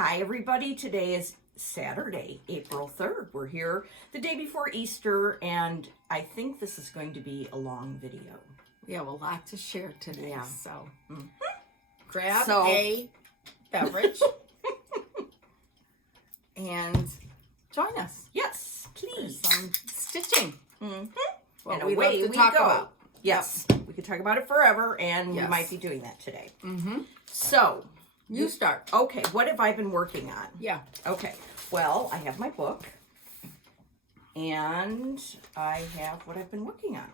Hi everybody, today is Saturday, April 3rd. We're here the day before Easter, and I think this is going to be a long video. We have a lot to share today, Yeah. so grab a beverage and join us. Yes, please. For some stitching. And we away love to we talk go. about. Yes, we could talk about it forever, and we Yes. might be doing that today. So, You start. okay, what have I been working on? Yeah. Okay, well, I have my book, and I have what I've been working on.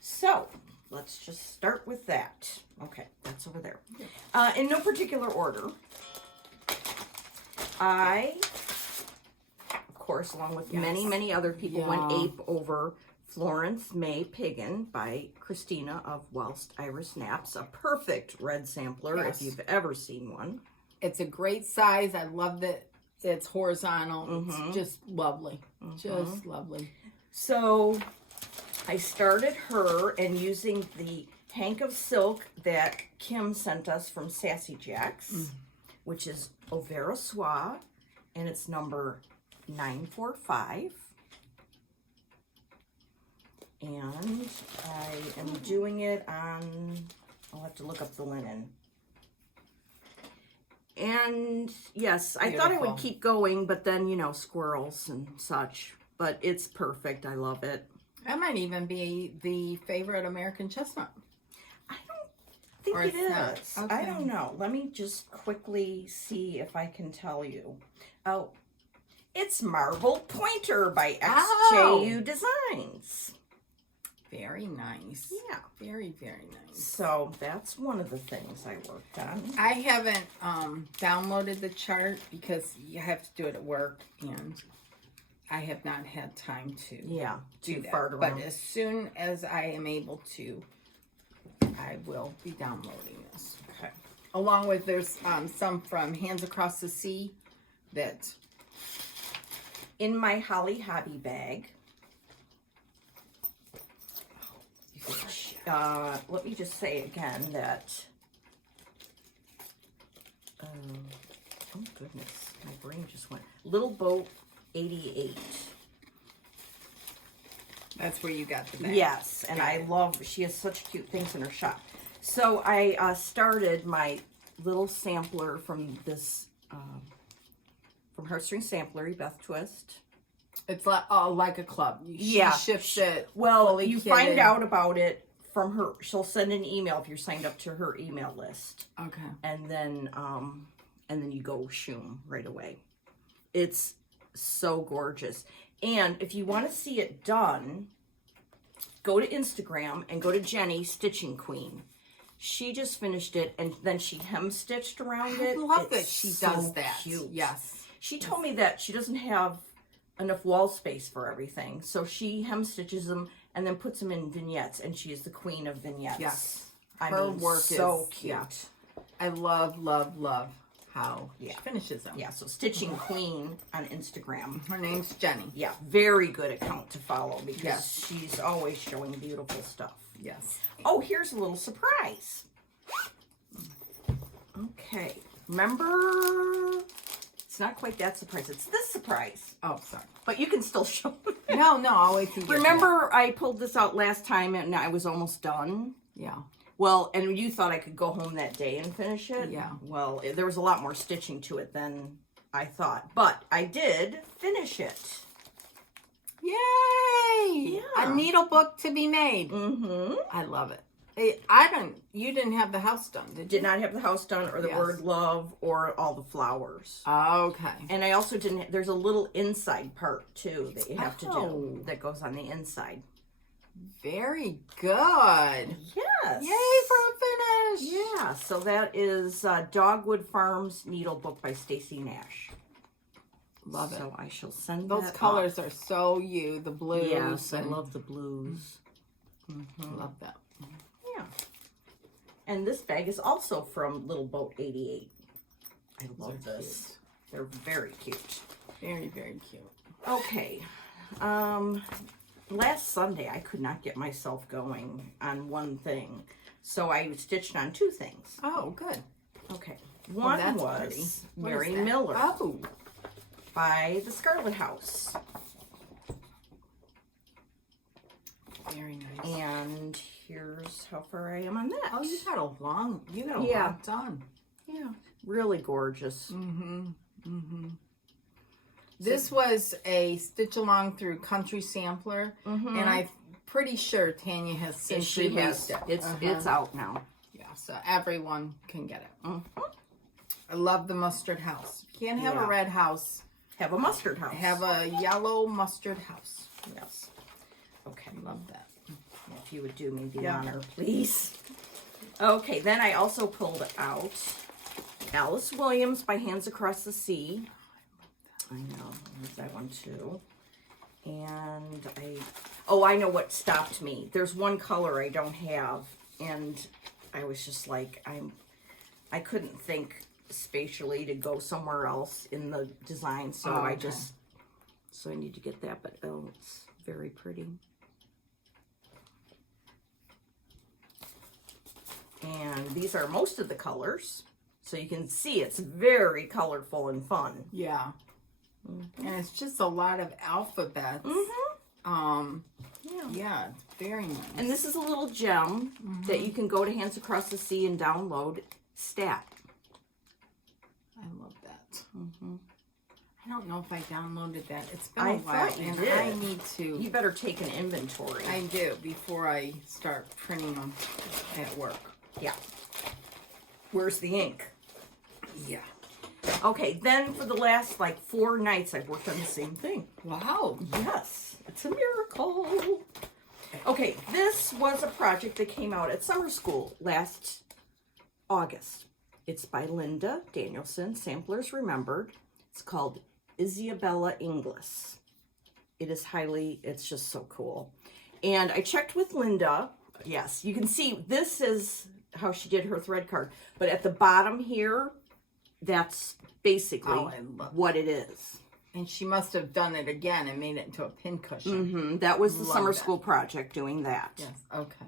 So, let's just start with that. Okay, that's over there. In no particular order, I, of course, along with many other people, went ape over Florence May Piggin by Christina of Whilst Iris Naps, a perfect red sampler if you've ever seen one. It's a great size. I love that it's horizontal. It's just lovely. Just lovely. So I started her and using the hank of silk that Kim sent us from Sassy Jacks, which is Overa Soie, and it's number 945. And I am doing it on, I'll have to look up the linen. And yes, I thought I would keep going, but then, you know, squirrels and such. But it's perfect. I love it. That might even be the favorite American chestnut. I don't think it is. I don't know. Let me just quickly see if I can tell you. Oh, it's Marble Pointer by XJU Designs. Very nice. Yeah. Very, very nice. So that's one of the things I worked on. I haven't downloaded the chart because you have to do it at work, and I have not had time to do that. But as soon as I am able to, I will be downloading this. Okay. Along with, there's some from Hands Across the Sea that... In my Holly Hobby bag, let me just say again that, oh goodness, my brain just went. Little Boat 88. That's where you got the bag. Yes, and I love, she has such cute things in her shop. So I started my little sampler from this, from Heartstring Samplery, Beth Twist. It's like a club. She shifts it. Well, you find out about it from her. She'll send an email if you're signed up to her email list. Okay. And then you go shoom right away. It's so gorgeous. And if you want to see it done, go to Instagram and go to Jenny Stitching Queen. She just finished it, and then she hem stitched around it. I love that she does that. Cute. Yes. She told me that she doesn't have enough wall space for everything, so she hem stitches them and then puts them in vignettes, and she is the queen of vignettes. Yes. Her work is so cute. Yeah. I love how she finishes them. Yeah, so Stitching Queen on Instagram. Her name's Jenny. Yeah, very good account to follow because she's always showing beautiful stuff. Yes. Oh, here's a little surprise. Okay, remember... It's not quite that surprise. It's this surprise. Oh, sorry. But you can still show it. No, I'll wait till you Remember I pulled this out last time and I was almost done? Yeah. Well, and you thought I could go home that day and finish it? Yeah. Well, there was a lot more stitching to it than I thought. But I did finish it. Yay! Yeah. A needle book to be made. Mm-hmm. I love it. You didn't have the house done, did you? Did not have the house done or the word love or all the flowers. Okay. And I also didn't, there's a little inside part too that you have to do that goes on the inside. Very good. Yes. Yay for a finish. Yeah, so that is Dogwood Farms Needle Book by Stacy Nash. Love it. So I shall send those colors are so you, the blues. Yes, I love the blues. Love that. Yeah. And this bag is also from Little Boat 88. I love this. They're very cute. Very, very cute. Okay. Last Sunday, I could not get myself going on one thing. So I stitched on two things. Oh, good. Okay. One was Mary Miller by the Scarlet House. Very nice. And here's how far I am on that. Oh, you got a lot done. Yeah, really gorgeous. This was a stitch along through Country Sampler, and I'm pretty sure Tanya has since released it. It's out now. Yeah, so everyone can get it. I love the mustard house. You can't have a red house. Have a mustard house. Have a yellow mustard house. Yes. Okay, love that. If you would do me the honor, please. Okay, then I also pulled out Alice Williams by Hands Across the Sea. I know, there's that one too. And I know what stopped me. There's one color I don't have, and I was just like, I couldn't think spatially to go somewhere else in the design, so I need to get that, but it's very pretty. And these are most of the colors, so you can see it's very colorful and fun. Yeah. And it's just a lot of alphabets. Yeah, it's very nice. And this is a little gem that you can go to Hands Across the Sea and download. Stat. I love that. I don't know if I downloaded that. It's been a while, and I need to. You better take an inventory. I do before I start printing them at work. Yeah. Where's the ink? Yeah. Okay, then for the last 4 nights, I've worked on the same thing. Wow. Yes, it's a miracle. Okay, this was a project that came out at summer school last August. It's by Linda Danielson, Samplers Remembered. It's called Isabella Inglis. It's just so cool. And I checked with Linda. Yes, you can see this is how she did her thread card. But at the bottom here, that's basically what it is. And she must have done it again and made it into a pin cushion. That was the summer school project doing that. Yes, okay.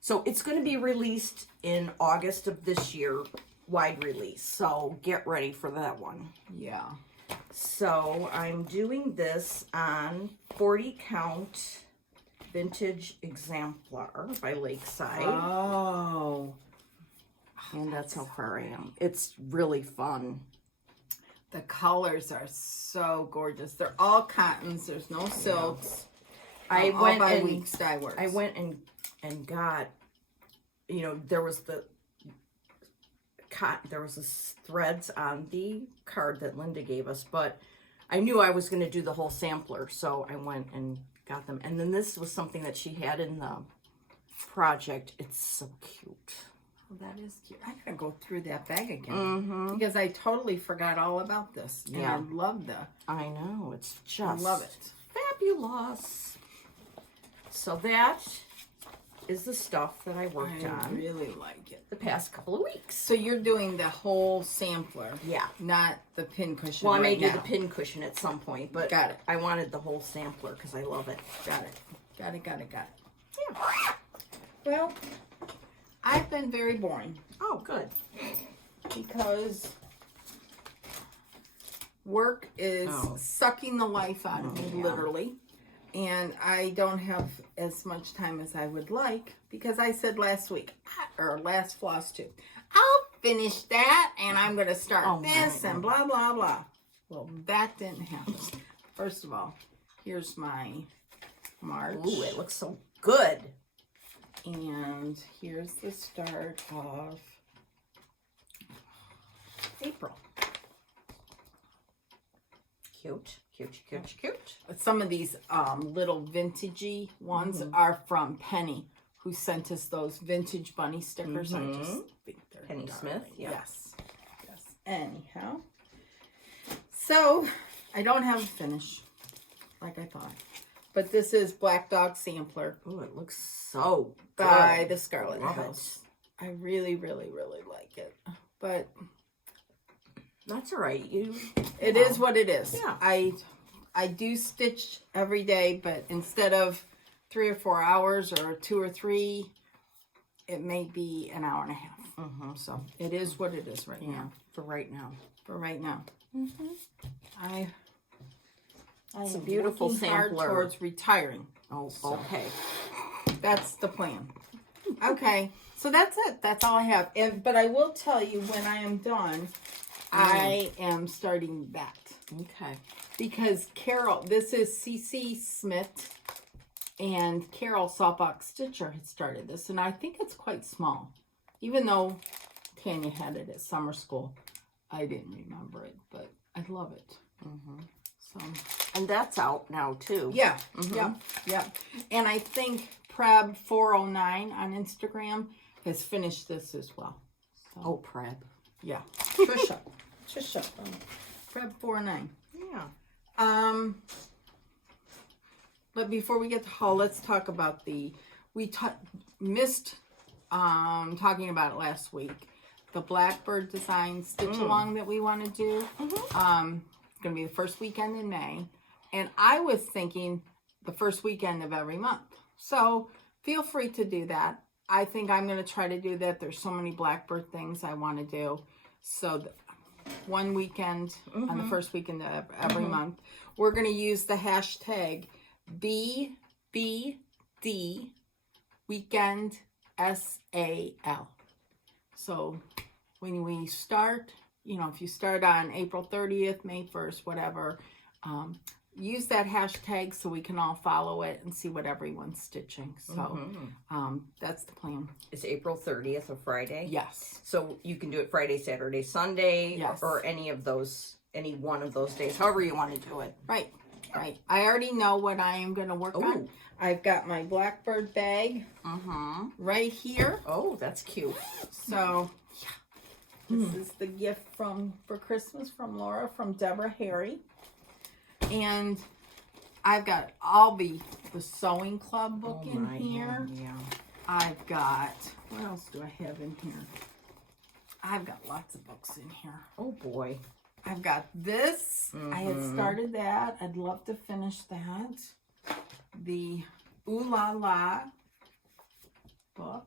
So it's going to be released in August of this year, wide release. So get ready for that one. Yeah. So I'm doing this on 40 count vintage exemplar by Lakeside. Oh. And that's how far I am. It's really fun. The colors are so gorgeous. They're all cottons. There's no silks. I went by and Weeks Dye Works. I went and got, there was the threads on the card that Linda gave us, but I knew I was going to do the whole sampler, so I went and got them. And then this was something that she had in the project. It's so cute. Oh, that is cute. I gotta go through that bag again because I totally forgot all about this. And I love I know, it's just love it. Fabulous. So that is the stuff that I worked on. I really like it. The past couple of weeks. So you're doing the whole sampler. Yeah. Not the pin cushion. Well, I may do the pin cushion at some point, but got it. I wanted the whole sampler because I love it. Got it. Yeah. Well, I've been very boring. Oh, good. Because work is sucking the life out of me, literally. And I don't have as much time as I would like because I said last floss too, I'll finish that and I'm going to start this and blah, blah, blah. Well, that didn't happen. First of all, here's my March. Ooh, it looks so good. And here's the start of April. Cute. Some of these little vintagey ones are from Penny, who sent us those vintage bunny stickers. I just think they're Penny darling. Smith. Yeah. Yes. Anyhow, so I don't have a finish like I thought, but this is Black Dog Sampler. Oh, it looks so good. By the Scarlet House. I really, really, really like it, but that's all right. It is what it is. Yeah. I do stitch every day, but instead of 3 or 4 hours or 2 or 3, it may be an hour and a half. So it is what it is right now. For right now. For right now. It's a beautiful sampler. Hard towards retiring. Oh, okay. That's the plan. Okay, so that's it. That's all I have. But I will tell you, when I am done, I am starting that. Okay. Because Carol, this is CC Smith, and Carol Saltbox Stitcher had started this, and I think it's quite small. Even though Tanya had it at summer school, I didn't remember it, but I love it. So, and that's out now too. Yeah, yeah. And I think Preb 409 on Instagram has finished this as well. So, oh, Preb. Yeah. Trisha. Preb 409. Yeah. But before we get to haul, let's talk about we missed talking about it last week. The Blackbird design stitch along that we want to do. It's going to be the first weekend in May. And I was thinking the first weekend of every month. So feel free to do that. I think I'm going to try to do that. There's so many Blackbird things I want to do. So one weekend on the first weekend of every month, we're going to use the hashtag BBD Weekend SAL. So when we start, if you start on April 30th, May 1st, whatever, use that hashtag so we can all follow it and see what everyone's stitching. So that's the plan. It's April 30th, a Friday? Yes. So you can do it Friday, Saturday, Sunday, yes. or any one of those days, however you want to do it. Right. I already know what I am going to work on. I've got my Blackbird bag right here. Oh, that's cute. So, yeah. This is the gift for Christmas from Laura, from Deborah Harry. And I've got all the Sewing Club book in here. Yeah. I've got, what else do I have in here? I've got lots of books in here. Oh, boy. I've got this. I had started that. I'd love to finish that. The Ooh La La book.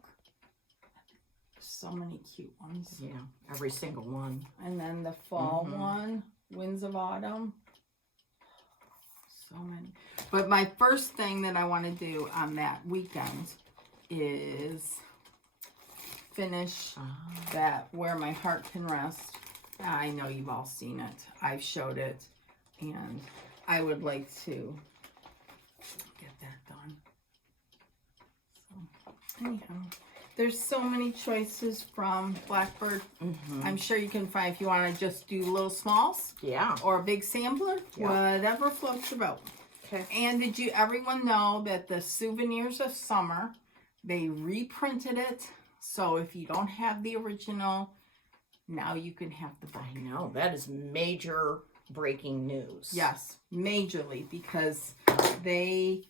So many cute ones. Yeah, every single one. And then the fall one, Winds of Autumn. So many. But my first thing that I want to do on that weekend is finish that Where My Heart Can Rest. I know you've all seen it. I've showed it. And I would like to get that done. So, anyhow. There's so many choices from Blackbird. I'm sure you can find, if you want to just do little smalls. Yeah. Or a big sampler. Yeah. Whatever floats your boat. Okay. And did everyone know that the Souvenirs of Summer, they reprinted it. So if you don't have the original, now you can have the book. I know. That is major breaking news. Yes. Majorly. Because they...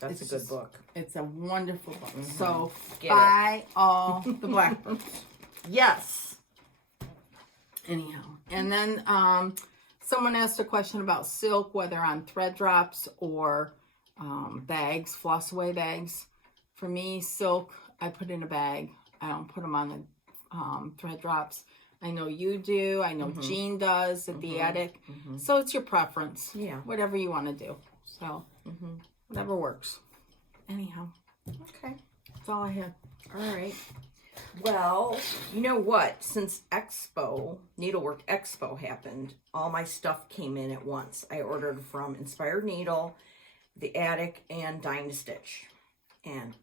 That's a good book. It's a wonderful book. So buy all the Blackbirds. Yes. Anyhow. And then someone asked a question about silk, whether on thread drops or bags, floss away bags. For me, silk, I put in a bag. I don't put them on the thread drops. I know you do. I know Jean does at the attic. So it's your preference. Yeah. Whatever you want to do. So whatever works. Anyhow. Okay. That's all I had. All right. Well, you know what? Since Needlework Expo happened, all my stuff came in at once. I ordered from Inspired Needle, the Attic, and Dying to Stitch. And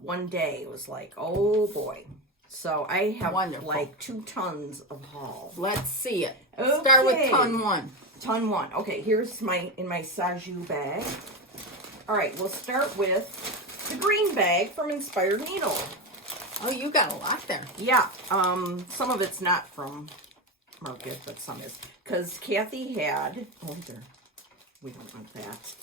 one day it was like, oh boy. So I have like 2 tons of haul. Let's see it. Okay. Start with ton 1. Ton 1. Okay, here's in my Saju bag. All right, we'll start with the green bag from Inspired Needle. Oh, you got a lot there. Yeah. Some of it's not from Market, but some is. Because Kathy had... Oh, there. We don't want that.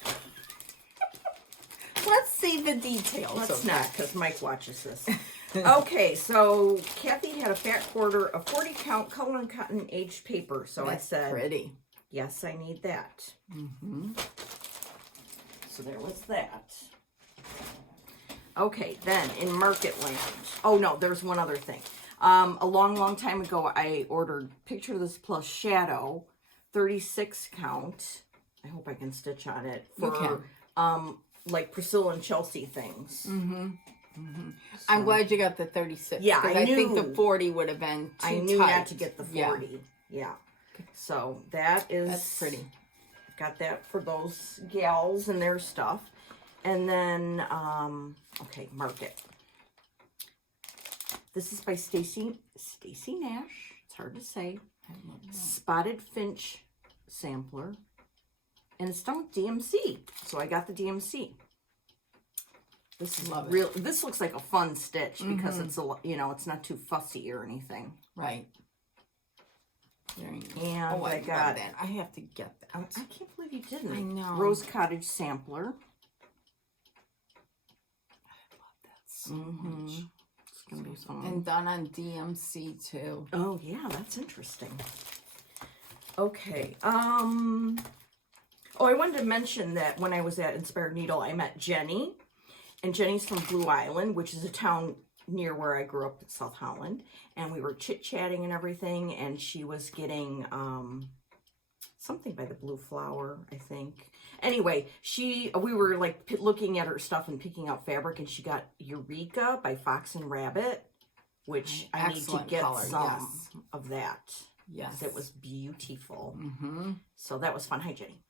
Let's see the details. Let's not, because Mike watches this. Okay, so Kathy had a fat quarter of 40 count color and cotton aged paper. So that's I said, pretty. Yes, I need that. So there was that. Okay, then in Market Land. Oh no, there's one other thing. A long time ago, I ordered Picture This Plus Shadow, 36 count. I hope I can stitch on it for like Priscilla and Chelsea things. So, I'm glad you got the 36. Yeah, I think the 40 would have been too I knew tight. not to get the 40. Yeah. So that's pretty. Got that for those gals and their stuff. And then, okay, Market. This is by Stacy Nash. It's hard to say. Spotted Finch sampler. And it's done with DMC. So I got the DMC. This is real. This looks like a fun stitch because it's it's not too fussy or anything. Right. And I got that. I have to get that. I can't believe you didn't. I know. Rose Cottage sampler. I love that so much. It's gonna be fun. And done on DMC too. Oh yeah, that's interesting. Okay. Oh, I wanted to mention that when I was at Inspired Needle, I met Jenny. And Jenny's from Blue Island, which is a town near where I grew up in South Holland. And we were chit-chatting and everything. And she was getting something by the Blue Flower, I think. Anyway, we were like looking at her stuff and picking out fabric. And she got Eureka by Fox and Rabbit, which I need to get some of that. Yes. It was beautiful. So that was fun. Hi, Jenny.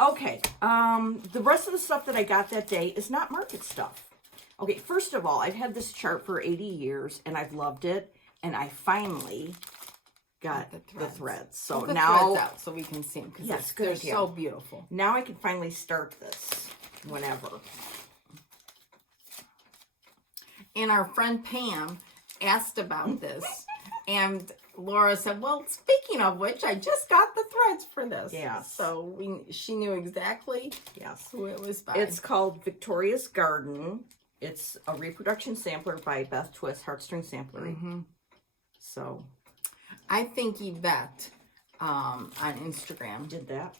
Okay, the rest of the stuff that I got that day is not Market stuff. Okay, first of all, I've had this chart for 80 years, and I've loved it, and I finally got the threads. So now, threads out so we can see them, because they're so beautiful. Now I can finally start this whenever. And our friend Pam asked about this, and Laura said, well, speaking of which, I just got the threads for this. Yeah. So she knew exactly who it was by. It's called Victoria's Garden. It's a reproduction sampler by Beth Twist, Heartstring Samplery. So I think Yvette on Instagram did that.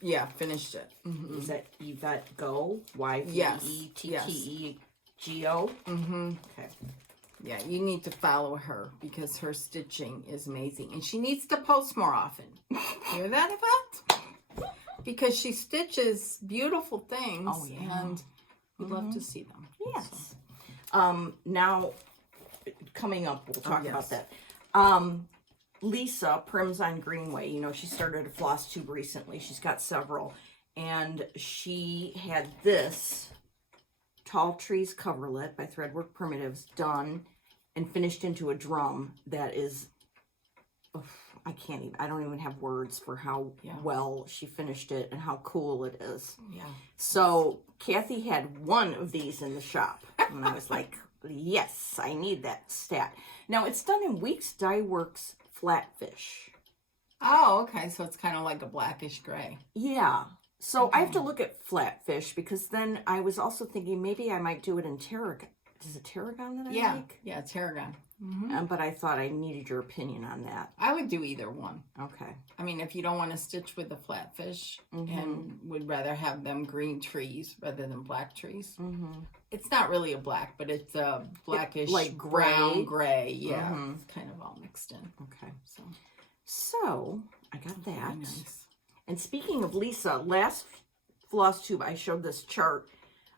Yeah, finished it. Is that Yvette Go? YVETTEGO? Okay. Yeah, you need to follow her because her stitching is amazing. And she needs to post more often. Hear that, Yvette? Because she stitches beautiful things. Oh, yeah. And we'd love to see them. Yes. Now, coming up, we'll talk about that. Lisa, Prims on Greenway, she started a floss tube recently. She's got several. And she had this Tall Trees coverlet by Threadwork Primitives done and finished into a drum that is, I don't even have words for how well she finished it and how cool it is. Yeah. So Kathy had one of these in the shop and I was like, yes, I need that stat. Now it's done in Weeks Dye Works Flatfish. Oh, okay. So it's kind of like a blackish gray. Yeah. So I have to look at Flatfish because then I was also thinking maybe I might do it in Tarragon. Is it Tarragon that I like? Yeah, Tarragon. But I thought I needed your opinion on that. I would do either one. Okay. I mean, if you don't want to stitch with the Flatfish and would rather have them green trees rather than black trees. It's not really a black, but it's a blackish, like brown gray. Yeah, it's kind of all mixed in. Okay. So I got that. Very nice. And speaking of Lisa, last floss tube I showed this chart,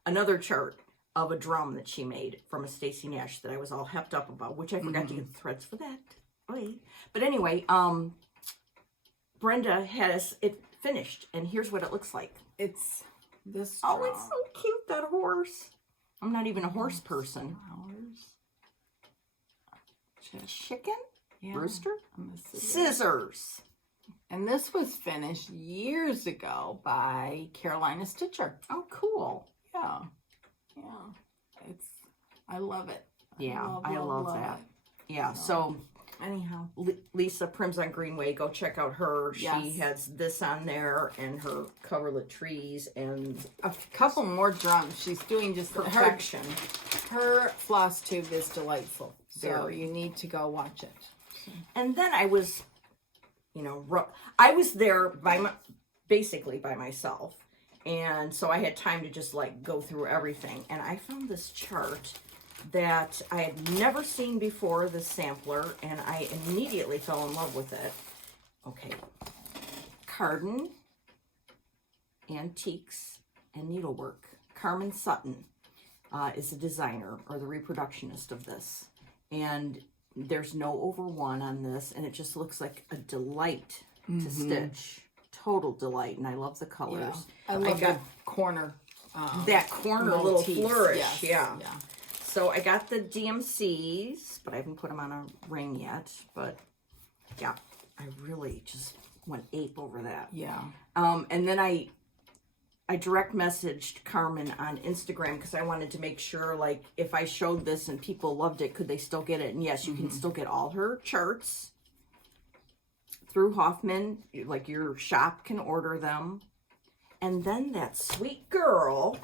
another chart of a drum that she made from a Stacy Nash that I was all hepped up about, which I forgot to get the threads for that. Oy. But anyway, Brenda had it finished, and here's what it looks like. It's this drum. Oh, it's so cute, that horse. I'm not even a horse person. Chicken? Yeah. Rooster? Scissors. And this was finished years ago by Carolina Stitcher. Oh, cool. Yeah. I love it. Yeah, I love that. Yeah, so anyhow, Lisa Prims on Greenway, go check out her. She has this on there and her coverlet trees and a couple more drums. She's doing just perfection. Her floss tube is delightful. So you need to go watch it. And then I was, I was there basically by myself. And so I had time to just like go through everything. And I found this chart that I had never seen before, this sampler, and I immediately fell in love with it. Okay. Carden, Antiques, and Needlework. Carmen Sutton is the designer or the reproductionist of this. And there's no over one on this, and it just looks like a delight to stitch. Total delight, and I love the colors. Yeah. I love the corner. That corner little flourish. Yes. Yeah. So I got the DMCs, but I haven't put them on a ring yet. But yeah, I really just went ape over that. Yeah. And then I direct messaged Carmen on Instagram because I wanted to make sure, like, if I showed this and people loved it, could they still get it? And yes, you can still get all her charts through Hoffman. Like, your shop can order them. And then that sweet girl,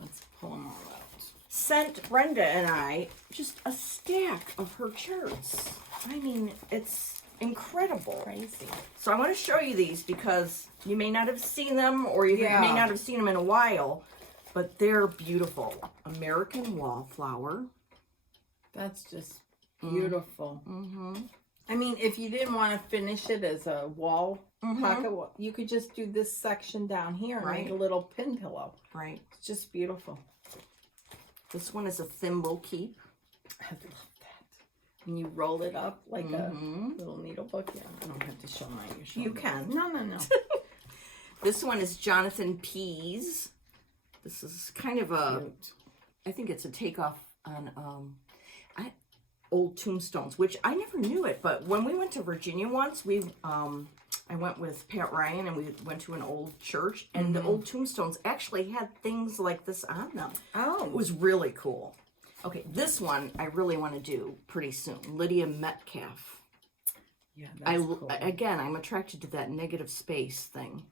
let's pull them all out, sent Brenda and I just a stack of her charts. I mean, it's incredible. Crazy. So I want to show you these because you may not have seen them, or you may not have seen them in a while, but they're beautiful. American Wallflower. That's just beautiful. I mean, if you didn't want to finish it as a wall pocket wall, you could just do this section down here and make a little pin pillow. Right. It's just beautiful. This one is a thimble keep. I love that. When you roll it up like a little needle book. Yeah, I don't have to show mine. You can. No. This one is Jonathan Pease. This is kind of a, I think it's a takeoff on old tombstones, which I never knew it, but when we went to Virginia once, I went with Pat Ryan and we went to an old church, and the old tombstones actually had things like this on them. Oh. It was really cool. Okay, this one I really want to do pretty soon. Lydia Metcalf. Yeah, that's cool. Again, I'm attracted to that negative space thing.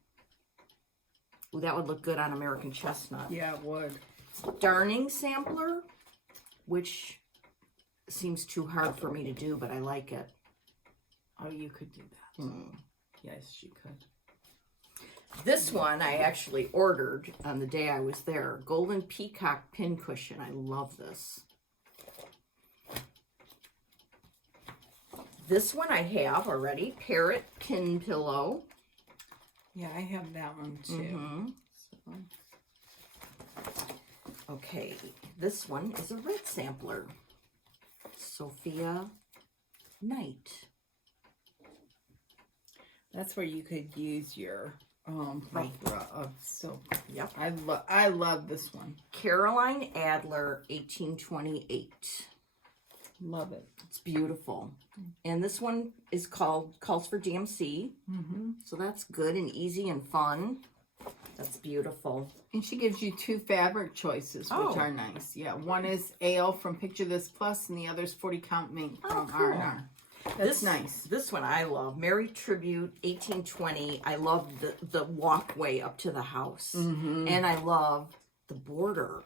Ooh, that would look good on American Chestnut. Yeah, it would. Darning sampler, which seems too hard for me to do, but I like it. Oh, you could do that. Yes, you could. This one I actually ordered on the day I was there. Golden Peacock Pincushion. I love this. This one I have already. Parrot Pin Pillow. Yeah, I have that one too. Okay, this one is a red sampler. Sophia Knight. That's where you could use your plethora of silk. Yep. I love this one. Caroline Adler, 1828. Love it. It's beautiful. And this one is calls for DMC. So that's good and easy and fun. That's beautiful. And she gives you 2 fabric choices, which are nice. Yeah, one is Ale from Picture This Plus, and the other is 40 Count Mink from R&R. That's nice. This one I love. Mary Tribute, 1820. I love the walkway up to the house. And I love the border.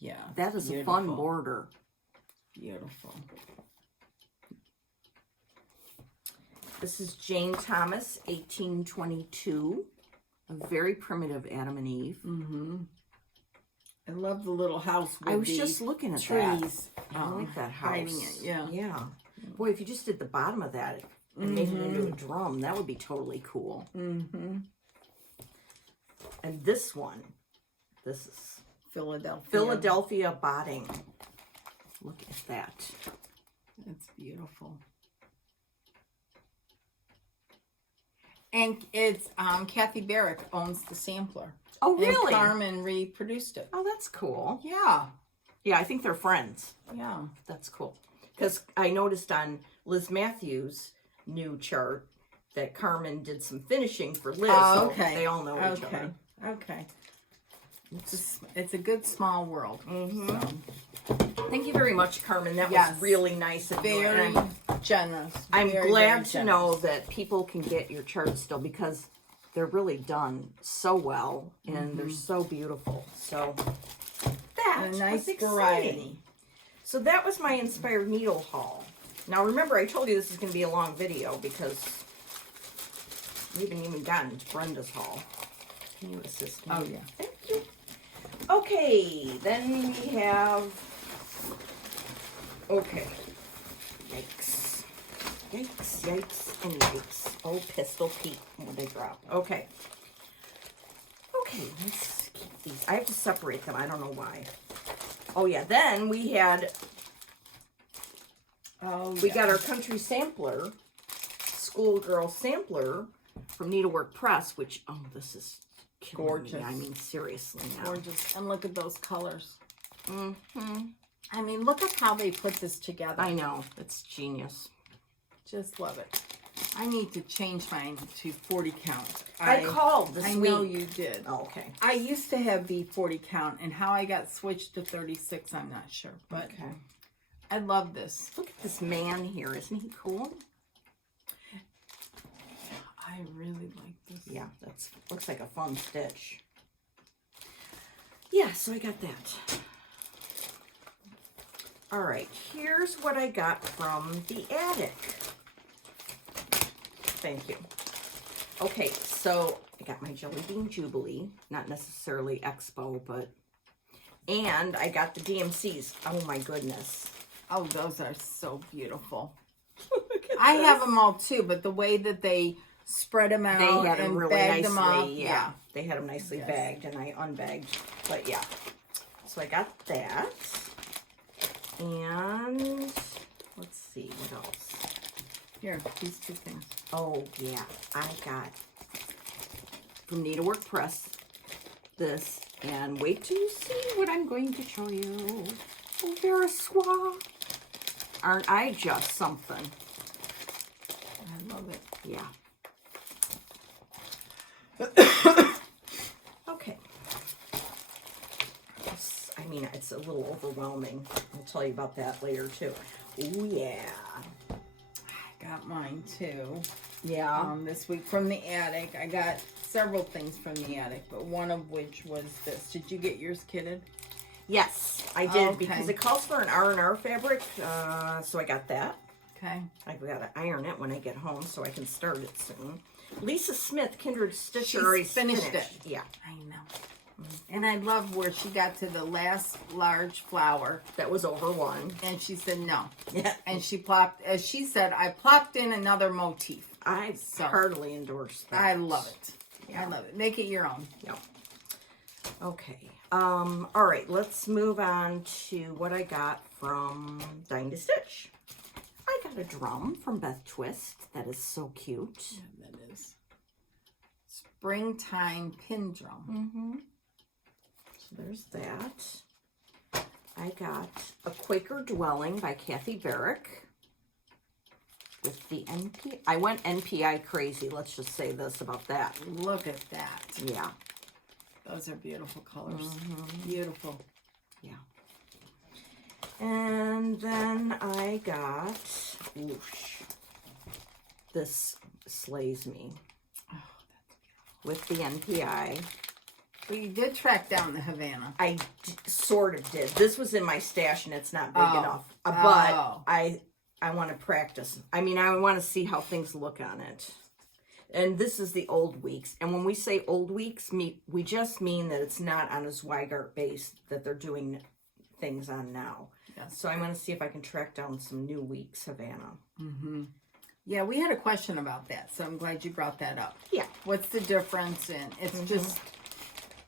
Yeah. That is a fun border. Beautiful. This is Jane Thomas, 1822. A very primitive Adam and Eve. I love the little house with I was just looking at trees. That. I like that house. Hiding it, Yeah. Boy, if you just did the bottom of that and made it into a drum, that would be totally cool. And this one, this is Philadelphia Botting. Look at that. That's beautiful. And it's Kathy Barrick owns the sampler. Oh, really? And Carmen reproduced it. Oh, that's cool. Yeah. Yeah, I think they're friends. Yeah. That's cool. Because I noticed on Liz Matthews' new chart that Carmen did some finishing for Liz. Oh, okay. So they all know each other. Okay. It's a good small world. So. Thank you very much, Carmen. That was really nice of you. Very generous. I'm glad to know that people can get your charts still, because they're really done so well and they're so beautiful. So that's a nice exciting. variety. So that was my inspired needle haul. Now remember, I told you this is going to be a long video because we haven't even gotten to Brenda's haul. Can you assist me? Oh, yeah. Thank you. Okay, then we have... Okay. Yikes. Yikes, yikes, and yikes. Oh, Pistol Pete. What did I drop? Okay. Okay, let's keep these. I have to separate them. I don't know why. Oh, yeah. Then we had... We got our country sampler, schoolgirl sampler from Needlework Press, which, oh, this is gorgeous. Me. I mean, seriously now. Gorgeous. And look at those colors. Mm-hmm. I mean, look at how they put this together. I know. It's genius. Just love it. I need to change mine to 40 count. I called this week. I know you did. Oh, okay. I used to have the 40 count, and how I got switched to 36, I'm not sure. But okay. I love this. Look at this man here. Isn't he cool? I really like this. Yeah, that looks like a fun stitch. Yeah, so I got that. All right, here's what I got from the attic. Thank you. Okay, so I got my Jelly Bean Jubilee, not necessarily Expo, but, and I got the DMCs. Oh my goodness. Oh, those are so beautiful. I have them all too, but the way that they spread them out, they had them really nicely. Them up, yeah, they had them nicely bagged, and I unbagged. But yeah, so I got that, and let's see what else. Here, these two things. Oh yeah, I got from Needlework Press this, and wait till you see what I'm going to show you. Oh, Vera Swa. Aren't I just something? I love it. Yeah. Okay. I mean, it's a little overwhelming. I'll tell you about that later, too. Oh, yeah. I got mine, too. Yeah. This week from the attic. I got several things from the attic, but one of which was this. Did you get yours kitted? Yes, I did, because it calls for an R&R fabric, so I got that. Okay. I've got to iron it when I get home, so I can start it soon. Lisa Smith, Kindred Stitch, she's already finished it. Yeah. I know. And I love where she got to the last large flower. That was over one. And she said no. Yeah. And she plopped, as she said, I plopped in another motif. I heartily endorse that. I love it. Yeah. I love it. Make it your own. Yep. Okay. All right, let's move on to what I got from Dying to Stitch. I got a drum from Beth Twist. That is so cute. Yeah, that is. Springtime pin drum. Mm-hmm. So there's that. I got a Quaker Dwelling by Kathy Barrick with the NP. I went NPI crazy. Let's just say this about that. Look at that. Yeah. Those are beautiful colors. Mm-hmm. Beautiful. Yeah. And then I got, whoosh, this slays me. Oh, that's beautiful. With the NPI. Well, you did track down the Havana. I sort of did. This was in my stash and it's not big enough. But I want to practice. I mean, I want to see how things look on it. And this is the old weeks. And when we say old weeks, we just mean that it's not on a Zweigart base that they're doing things on now. Yes. So I'm going to see if I can track down some new weeks, Havana. Mm-hmm. Yeah, we had a question about that, so I'm glad you brought that up. Yeah. What's the difference in, it's just,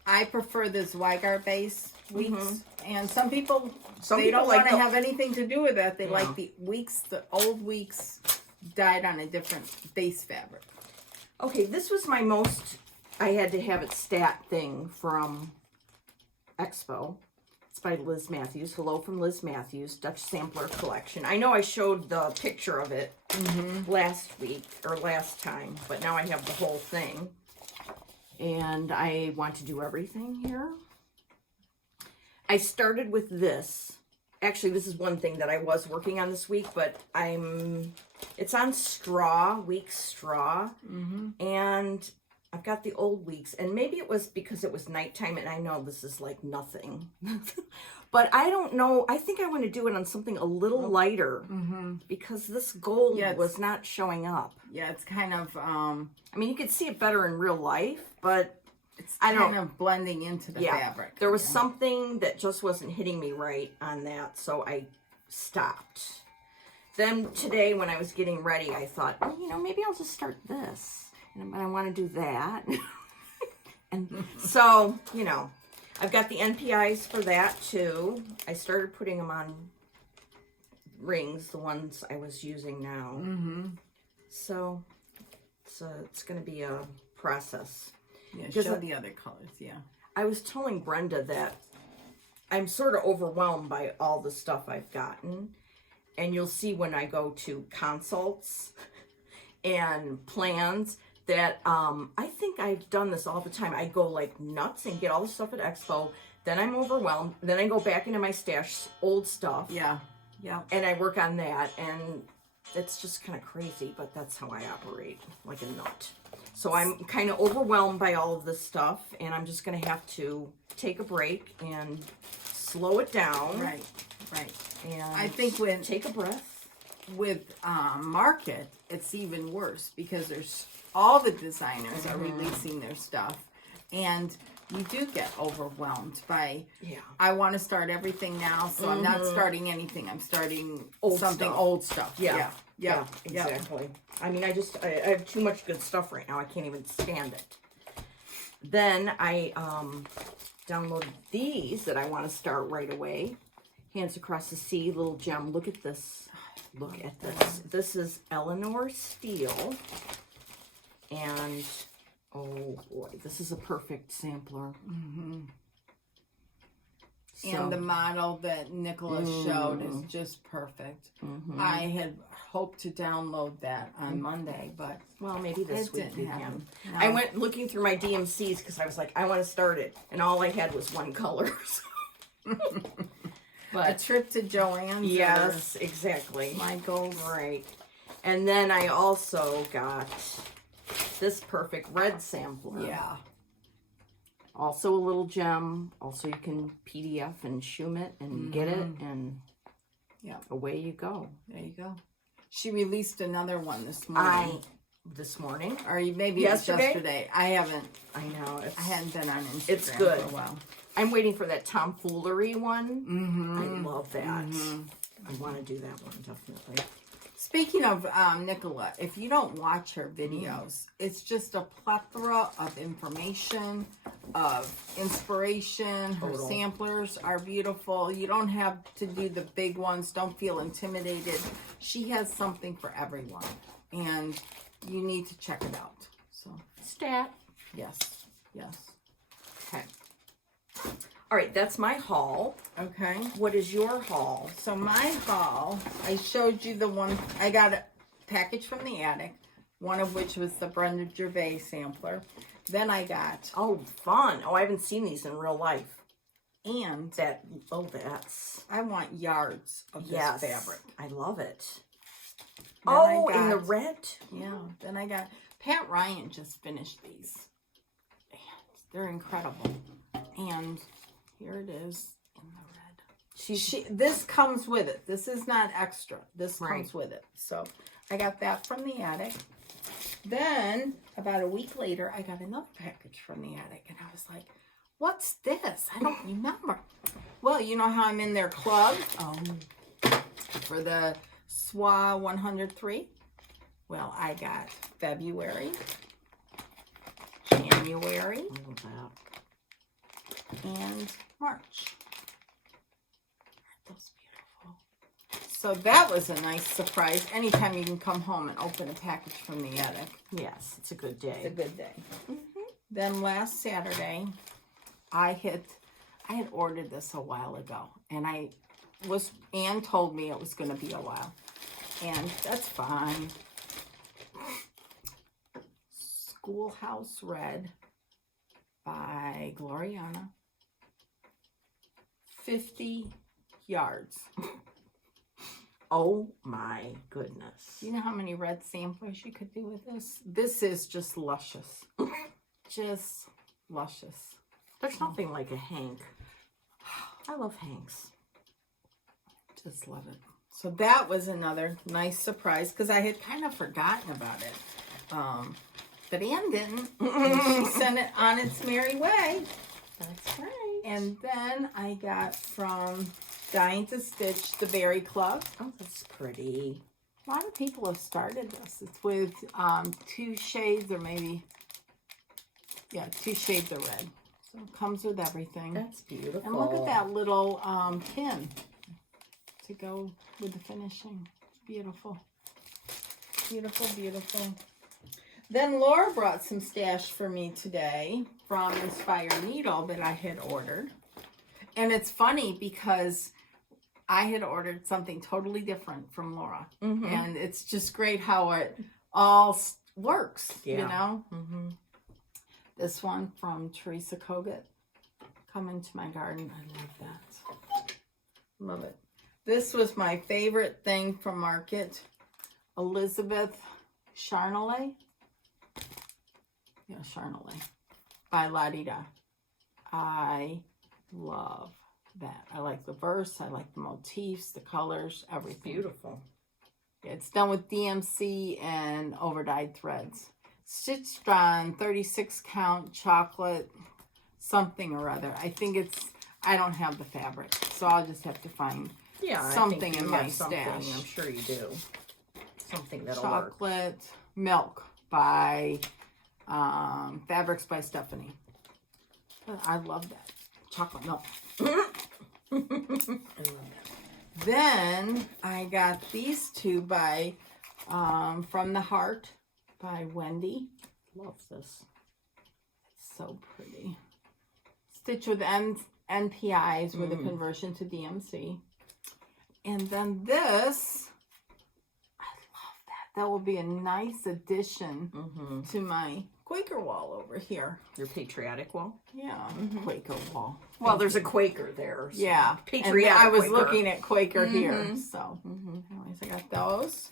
I prefer the Zweigart base weeks, and some people they don't want to have anything to do with that. They like the weeks, the old weeks dyed on a different base fabric. Okay, this was my most, I had to have it stat thing from Expo. It's by Liz Matthews. Hello from Liz Matthews, Dutch Sampler Collection. I know I showed the picture of it last week, or last time, but now I have the whole thing. And I want to do everything here. I started with this. Actually, this is one thing that I was working on this week, but it's on straw, week straw, and I've got the old weeks, and maybe it was because it was nighttime, and I know this is like nothing, but I don't know. I think I want to do it on something a little lighter, because this gold was not showing up. Yeah, it's kind of, I mean, you could see it better in real life, but It's kind of blending into the fabric. There was something that just wasn't hitting me right on that, so I stopped. Then today when I was getting ready, I thought, well, you know, maybe I'll just start this. And I want to do that. And so, you know, I've got the NPIs for that too. I started putting them on rings, the ones I was using now. So it's going to be a process. Yeah, show the other colors, I was telling Brenda that I'm sort of overwhelmed by all the stuff I've gotten. And you'll see when I go to consults and plans that I think I've done this all the time. I go like nuts and get all the stuff at Expo. Then I'm overwhelmed. Then I go back into my stash, old stuff. Yeah. And I work on that. And it's just kind of crazy, but that's how I operate, like a nut. So I'm kind of overwhelmed by all of this stuff. And I'm just going to have to take a break and slow it down. Right. And I think when take a breath. With Market, it's even worse because there's all the designers are releasing their stuff, and you do get overwhelmed by. I want to start everything now, so I'm not starting anything. I'm starting old stuff. Yeah, exactly. I mean, I have too much good stuff right now. I can't even stand it. Then I downloaded these that I want to start right away. Hands Across the Sea, little gem. Look at this. Look at this. This is Eleanor Steele. And, oh boy, this is a perfect sampler. So, and the model that Nicholas showed is just perfect. I had hoped to download that on Monday, but well, maybe this week you can. No. I went looking through my DMCs because I was like, I want to start it. And all I had was one color. But a trip to Joann's. Yes, exactly. My goals. Right. And then I also got this perfect red sampler. Yeah. Also a little gem. Also you can PDF and shoom it and get it, and away you go. There you go. She released another one this morning. This morning? Or maybe yesterday. I haven't. I know. I hadn't been on Instagram it's good. for a while. I'm waiting for that tomfoolery one. I love that. I want to do that one, definitely. Speaking of Nicola, if you don't watch her videos, it's just a plethora of information, of inspiration. Her samplers are beautiful. You don't have to do the big ones. Don't feel intimidated. She has something for everyone, and you need to check it out. So, stat. Yes. Okay. All right, that's my haul. Okay. What is your haul? So my haul, I showed you the one, I got a package from the attic, one of which was the Brenda Gervais sampler. Then I got... Oh, fun. Oh, I haven't seen these in real life. And... that's... I want yards of this fabric. I love it. Then in the red? Yeah. Then I got... Pat Ryan just finished these. And they're incredible. And... here it is in the red. This comes with it. This is not extra. This comes with it. So I got that from the attic. Then about a week later, I got another package from the attic. And I was like, what's this? I don't remember. Well, you know how I'm in their club for the SWA 103? Well, I got February, January, and March. Aren't those beautiful? So that was a nice surprise. Anytime you can come home and open a package from the attic. Yes, it's a good day. It's a good day. Then last Saturday, I had ordered this a while ago, and Anne told me it was going to be a while, and that's fine. Schoolhouse Red by Gloriana. 50 yards. Oh my goodness. You know how many red samplers you could do with this? This is just luscious. Just luscious. There's nothing like a Hank. I love Hanks. Just love it. So that was another nice surprise because I had kind of forgotten about it. But Ann didn't. And she sent it on its merry way. That's right. And then I got from Dying to Stitch the Berry Club. Oh, that's pretty. A lot of people have started this. It's with 2 shades or maybe, 2 shades of red. So it comes with everything. That's beautiful. And look at that little pin to go with the finishing. It's beautiful. Beautiful, beautiful. Then Laura brought some stash for me today from Inspire Needle that I had ordered. And it's funny because I had ordered something totally different from Laura. And it's just great how it all works, you know? This one from Teresa Kogut. Come into my garden. I love that. Love it. This was my favorite thing from Market. Elizabeth Charnolay. Yeah, Charnolay. By La Dida. I love that. I like the verse. I like the motifs, the colors, everything. It's beautiful. Yeah, it's done with DMC and overdyed threads. Stitched on 36 count chocolate something or other. I think it's, I don't have the fabric, so I'll just have to find something in my stash. I'm sure you do. Something that'll work. Chocolate Milk by Fabrics by Stephanie. I love that. Chocolate milk. I love that. Then I got these 2 by From the Heart by Wendy. Love this. It's so pretty. Stitch with NPIs with a conversion to DMC. And then this, I love that. That will be a nice addition to my Quaker wall over here. Your patriotic wall? Yeah, Quaker wall. Well, there's a Quaker there. So. Yeah. Patriotic and I was Quaker. looking at Quaker here. So, anyways, I got those.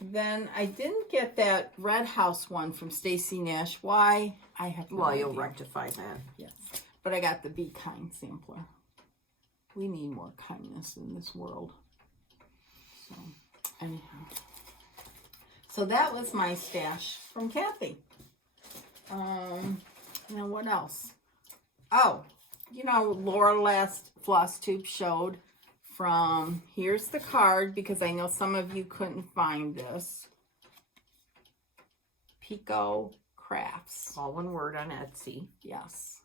Then I didn't get that Red House one from Stacy Nash. Why? I have no idea. You'll rectify that. Yes. But I got the Be Kind sampler. We need more kindness in this world. So, anyhow. So that was my stash from Kathy. Now what else? Oh, you know, Laura last floss tube showed from, here's the card because I know some of you couldn't find this. Pico Crafts. All one word on Etsy. Yes.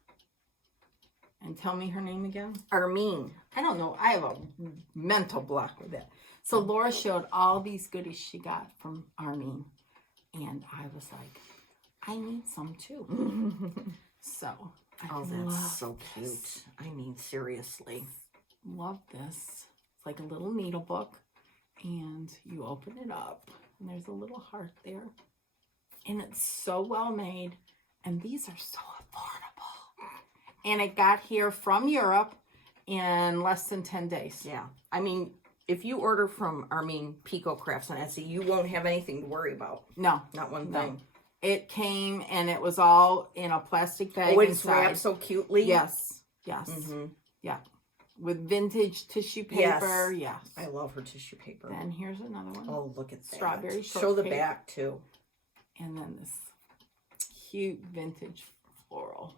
And tell me her name again. Armine. I don't know. I have a mental block with it. So Laura showed all these goodies she got from Armine. And I was like, I need some too. So. Oh, that's so cute. I mean, seriously. Love this. It's like a little needle book. And you open it up. And there's a little heart there. And it's so well made. And these are so affordable. And it got here from Europe in less than 10 days. Yeah. I mean, if you order from Armine Pico Crafts on Etsy, you won't have anything to worry about. No. Not one thing. It came and it was all in a plastic bag it's inside. wrapped so cutely. Yes. Yes. Yeah. With vintage tissue paper. Yes. I love her tissue paper. Then here's another one. Oh, look at that. Strawberry Show the shortcake. back, too. And then this cute vintage floral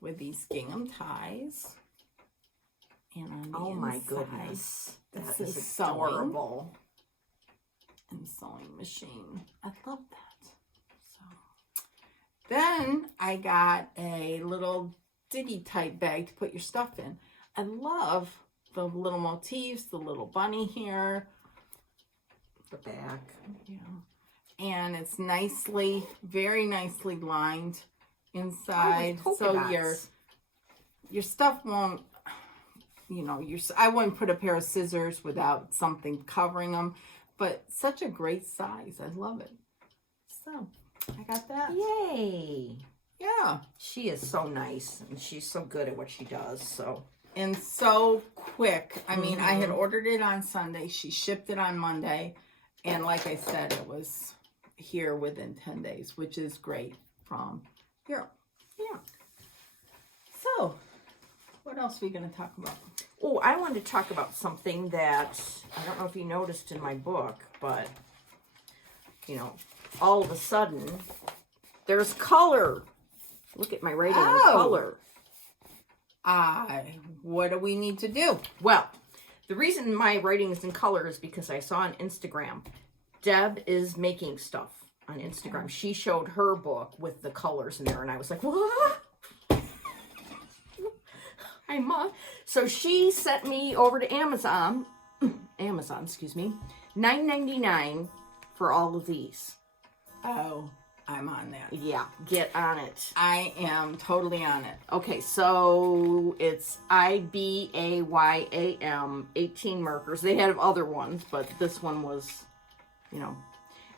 with these gingham ties. And on the my inside, goodness. That this is adorable. And sewing machine. I love that. So then I got a little ditty type bag to put your stuff in. I love the little motifs, the little bunny here. The back. Yeah. And it's nicely, very nicely lined inside. So your stuff won't, you know, I wouldn't put a pair of scissors without something covering them. But such a great size. I love it. So, I got that. Yay. Yeah. She is so nice. And she's so good at what she does. So. And so quick. I mean, I had ordered it on Sunday. She shipped it on Monday. And like I said, it was here within 10 days, which is great from Europe. Yeah. So, what else are we going to talk about? Oh, I wanted to talk about something that, I don't know if you noticed in my book, but, you know, all of a sudden, there's color. Look at my writing in color. What do we need to do? Well, the reason my writing is in color is because I saw on Instagram, Deb is making stuff on Instagram. Okay. She showed her book with the colors in there, and I was like, what? So she sent me over to Amazon, excuse me, $9.99 for all of these. Oh, I'm on that. Yeah, get on it. I am totally on it. Okay, so it's IBAYAM, 18 markers. They have other ones, but this one was, you know.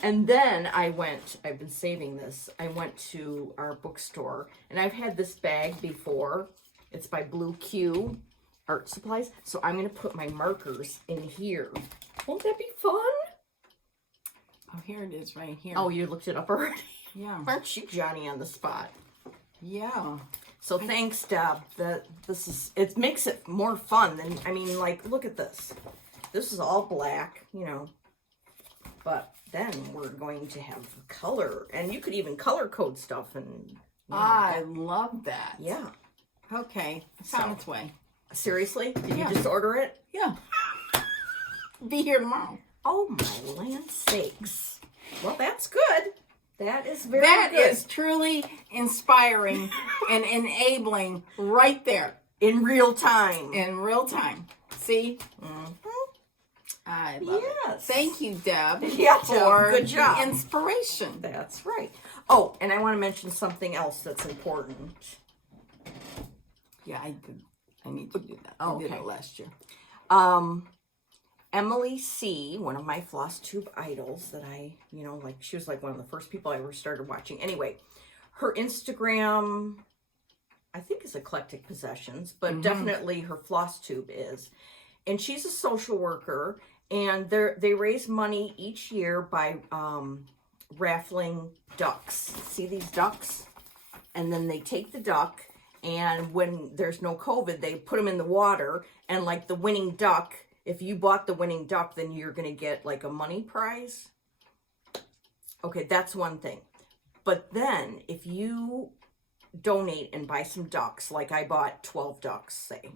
And then I've been saving this. I went to our bookstore, and I've had this bag before. It's by Blue Q Art Supplies. So I'm going to put my markers in here. Won't that be fun? Oh, here it is right here. Oh, you looked it up already? Yeah. Aren't you Johnny on the spot? Yeah. So thanks, Deb. It makes it more fun than, I mean, like, look at this. This is all black, you know. But then we're going to have color. And you could even color code stuff. And you know, I love that. Yeah. Okay. It's on its way. Seriously? Did you just order it? Yeah. Be here tomorrow. Oh, my land sakes. Well, that's good. That is very good. That is truly inspiring and enabling right there. In real time. In real time. See? Mm-hmm. I love it. Thank you, Deb. Yeah, for good job. The inspiration. That's right. Oh, and I want to mention something else that's important. Yeah, I did. I need to do that. Oh, I did it last year. Emily C., one of my floss tube idols that I, you know, like, she was like one of the first people I ever started watching. Anyway, her Instagram, I think, is Eclectic Possessions, but definitely her floss tube is. And she's a social worker, and they raise money each year by raffling ducks. See these ducks? And then they take the duck, and when there's no COVID, they put them in the water, and like the winning duck, if you bought the winning duck, then you're going to get like a money prize. Okay, that's one thing. But then if you donate and buy some ducks, like I bought 12 ducks, say,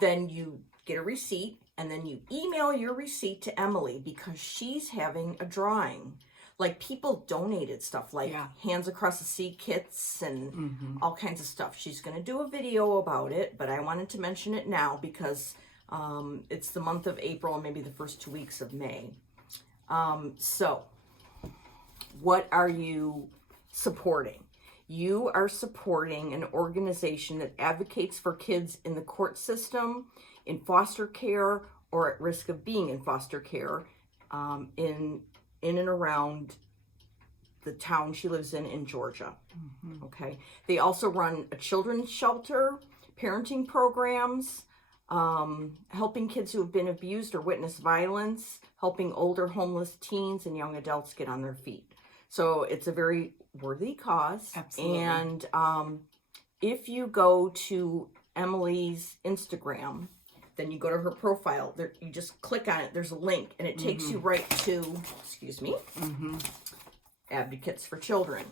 then you get a receipt, and then you email your receipt to Emily because she's having a drawing. Like, people donated stuff like Hands Across the Sea kits and all kinds of stuff. She's going to do a video about it, but I wanted to mention it now because it's the month of April and maybe the first 2 weeks of May. So, what are you supporting? You are supporting an organization that advocates for kids in the court system, in foster care, or at risk of being in foster care, in and around the town she lives in Georgia. Okay. They also run a children's shelter, parenting programs, helping kids who have been abused or witnessed violence, helping older homeless teens and young adults get on their feet. So it's a very worthy cause. Absolutely. And if you go to Emily's Instagram, then you go to her profile. There, you just click on it. There's a link, and it takes you right to, Advocates for Children.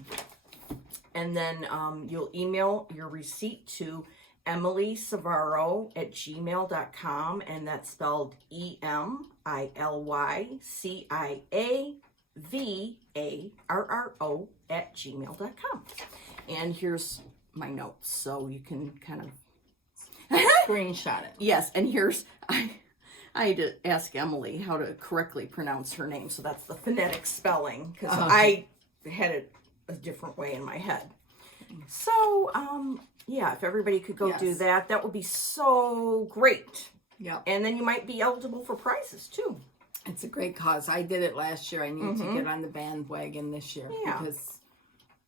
And then you'll email your receipt to emilysavaro@gmail.com, and that's spelled EMILYCIAVARRO@gmail.com. And here's my notes, so you can kind of screenshot it. Yes, and here's, I had to ask Emily how to correctly pronounce her name, so that's the phonetic spelling, because I had it a different way in my head. So, yeah, if everybody could go do that, that would be so great. Yeah. And then you might be eligible for prizes, too. It's a great cause. I did it last year. I need to get on the bandwagon this year because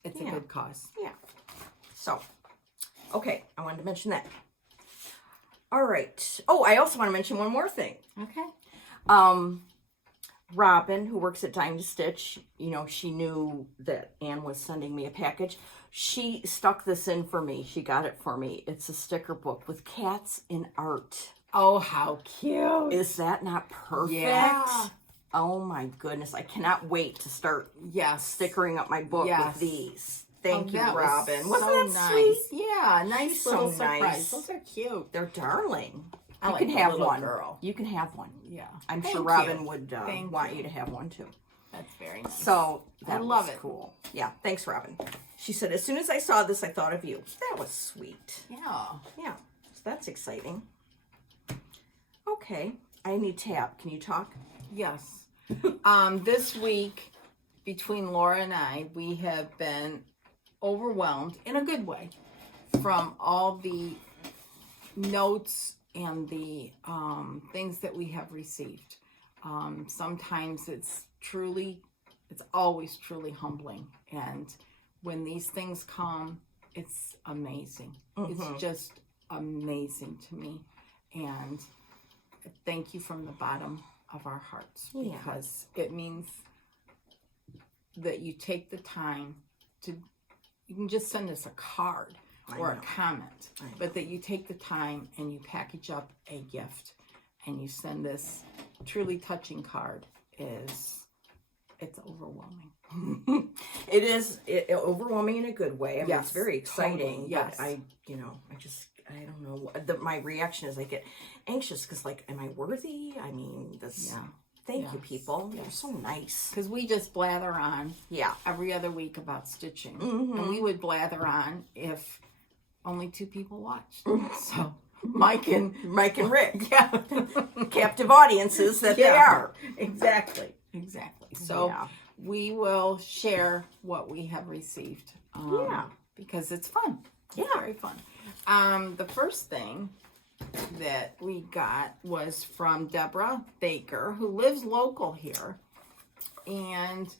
it's a good cause. Yeah. So, okay, I wanted to mention that. All right. Oh, I also want to mention one more thing. Okay. Robin, who works at Dime to Stitch, you know, she knew that Anne was sending me a package. She stuck this in for me. She got it for me. It's a sticker book with cats in art. Oh, how cute. Is that not perfect? Yeah. Oh my goodness. I cannot wait to start stickering up my book with these. Thank you, Robin. Wasn't that nice? Sweet? Yeah, nice little surprise. Nice. Those are cute. They're darling. You can have one. Girl. You can have one. Yeah. I'm sure Robin would want you to have one too. That's very nice. So I love it. Cool. Yeah. Thanks, Robin. She said, as soon as I saw this, I thought of you. That was sweet. Yeah. Yeah. So that's exciting. Okay. I need Tab. Can you talk? Yes. This week, between Laura and I, we have been overwhelmed in a good way from all the notes and the things that we have received. Sometimes it's always truly humbling. And when these things come, it's amazing. It's just amazing to me. And thank you from the bottom of our hearts, because it means that you take the time to, you can just send us a card or a comment, but that you take the time and you package up a gift and you send this truly touching card it's overwhelming. It is overwhelming in a good way. I mean, it's very exciting. Totally, yes. But I don't know. My reaction is I get anxious because, like, am I worthy? I mean, this. Yeah. Thank you, people. You're so nice. Because we just blather on every other week about stitching. And we would blather on if only 2 people watched. So Mike and Rick. Yeah. Captive audiences that they are. Exactly. So we will share what we have received. Because it's fun. It's very fun. The first thing that we got was from Deborah Baker, who lives local here, and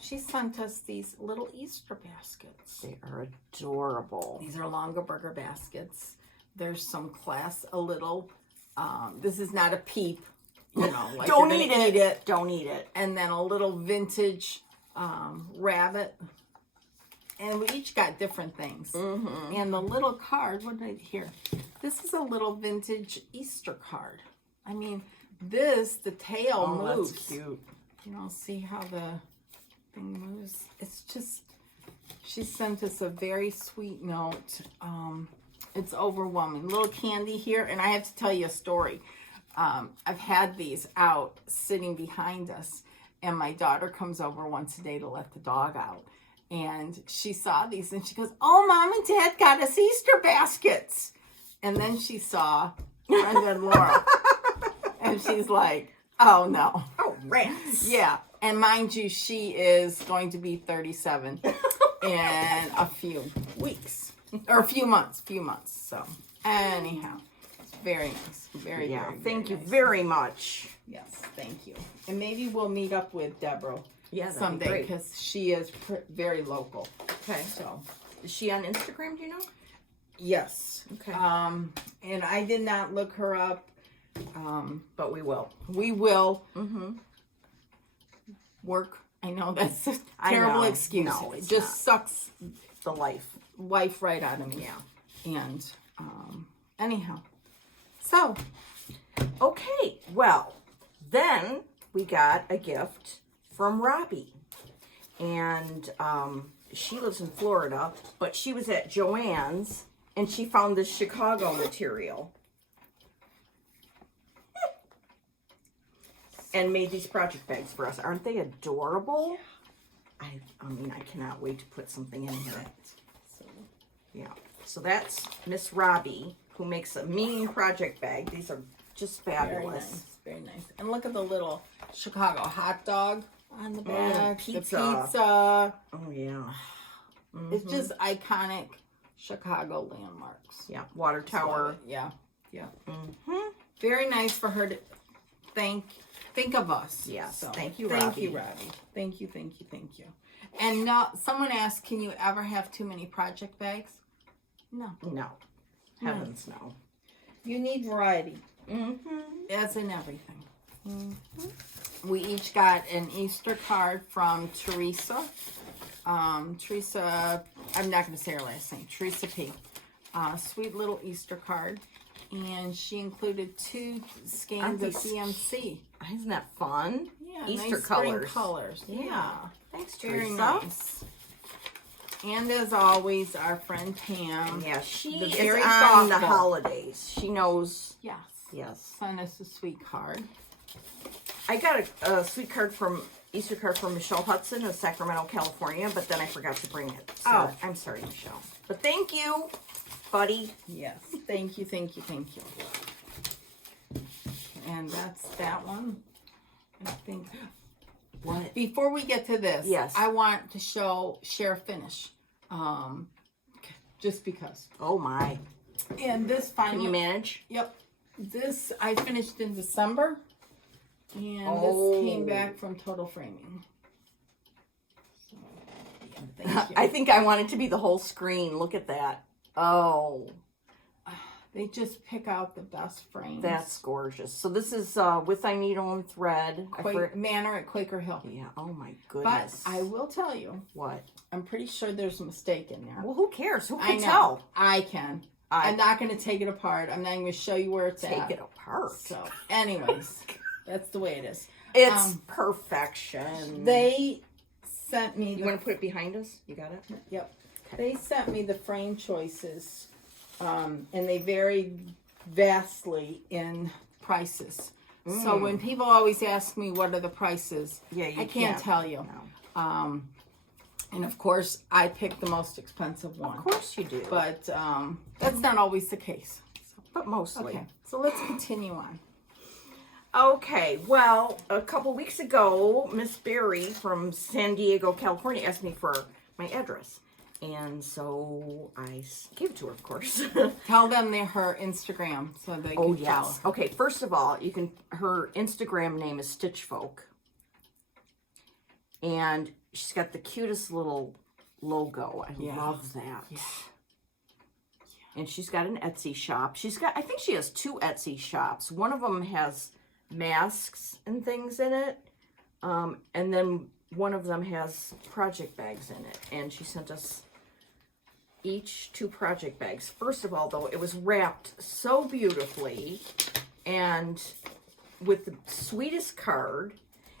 she sent us these little Easter baskets. They are adorable. These are Longaberger baskets. There's some class, a little, this is not a peep, like don't eat it. Don't eat it. And then a little vintage rabbit. And we each got different things. And the little card, what did I hear? This is a little vintage Easter card. I mean, the tail moves. That's cute. See how the thing moves? It's just, she sent us a very sweet note. It's overwhelming. Little candy here. And I have to tell you a story. I've had these out sitting behind us. And my daughter comes over once a day to let the dog out. And she saw these and she goes, "Oh, Mom and Dad got us Easter baskets." And then she saw Brenda and Laura. And she's like, "Oh, no." Oh, rats. Yeah. And mind you, she is going to be 37 in a few weeks. Or a few months. So, anyhow, it's very nice. Very, thank you nice. very much. Yes, thank you. And maybe we'll meet up with Deborah. Someday, because she is very local. Okay. So, is she on Instagram? Do you know? Yes. Okay. And I did not look her up. But we will. We will. Work. I know that's a terrible excuse. No, it just sucks the life right out of me. Yeah. And anyhow, so okay. Well, then we got a gift from Robbie, and she lives in Florida, but she was at Joann's and she found this Chicago material and made these project bags for us. Aren't they adorable? I mean, I cannot wait to put something in here. So that's Miss Robbie, who makes a mean project bag. These are just fabulous. Very nice. And look at the little Chicago hot dog on the back. Pizza. The pizza. Oh, yeah. It's just iconic Chicago landmarks. Yeah. Water tower. Yeah. Very nice for her to think of us. Yes. So, thank you, Robbie. Thank you, Robbie. Thank you. And someone asked, can you ever have too many project bags? No. Heavens, no. You need variety. As in everything. We each got an Easter card from Teresa. Teresa, I'm not going to say her last name. Teresa P. Sweet little Easter card. And she included 2 skeins of CMC. Isn't that fun? Yeah, Easter nice colors. colors. Yeah. Thanks, Very Teresa. nice. And as always, our friend Pam. Yeah, she the is very on the thoughtful. holidays. She knows. Yes. Yes. Send us a sweet card. I got a sweet card Easter card from Michelle Hudson of Sacramento, California, but then I forgot to bring it. So Oh. I'm sorry, Michelle. But thank you, buddy. Yes. Thank you, thank you, thank you. And that's that one. I think. What? Before we get to this, yes, I want to share a finish. Just because. Oh my. And this finally. Can you manage? Yep. This I finished in December. And this came back from Total Framing. So, yeah, thank you. I think I want it to be the whole screen. Look at that. Oh. They just pick out the best frames. That's gorgeous. So this is with needle and thread. Manor at Quaker Hill. Yeah. Oh my goodness. But I will tell you. What? I'm pretty sure there's a mistake in there. Well, who cares? Who can I know. tell? I can. I'm not going to take it apart. I'm not going to show you where it's at. Take it apart. So, anyways, that's the way it is. It's perfection. They sent me. You want to put it behind us? You got it? Yep. Okay. They sent me the frame choices, and they varied vastly in prices. So when people always ask me what are the prices, I can't tell you. No. And of course, I picked the most expensive one. Of course you do. But that's not always the case. So, but mostly. Okay. So let's continue on. Okay, well, a couple weeks ago, Miss Barry from San Diego, California, asked me for my address. And so I gave it to her, of course. Tell them her Instagram so they can follow. Okay, first of all, her Instagram name is Stitch Folk. And she's got the cutest little logo. I love that. Yeah. And she's got an Etsy shop. I think she has 2 Etsy shops. One of them has masks and things in it. And then one of them has project bags in it. And she sent us each 2 project bags. First of all, though, it was wrapped so beautifully and with the sweetest card.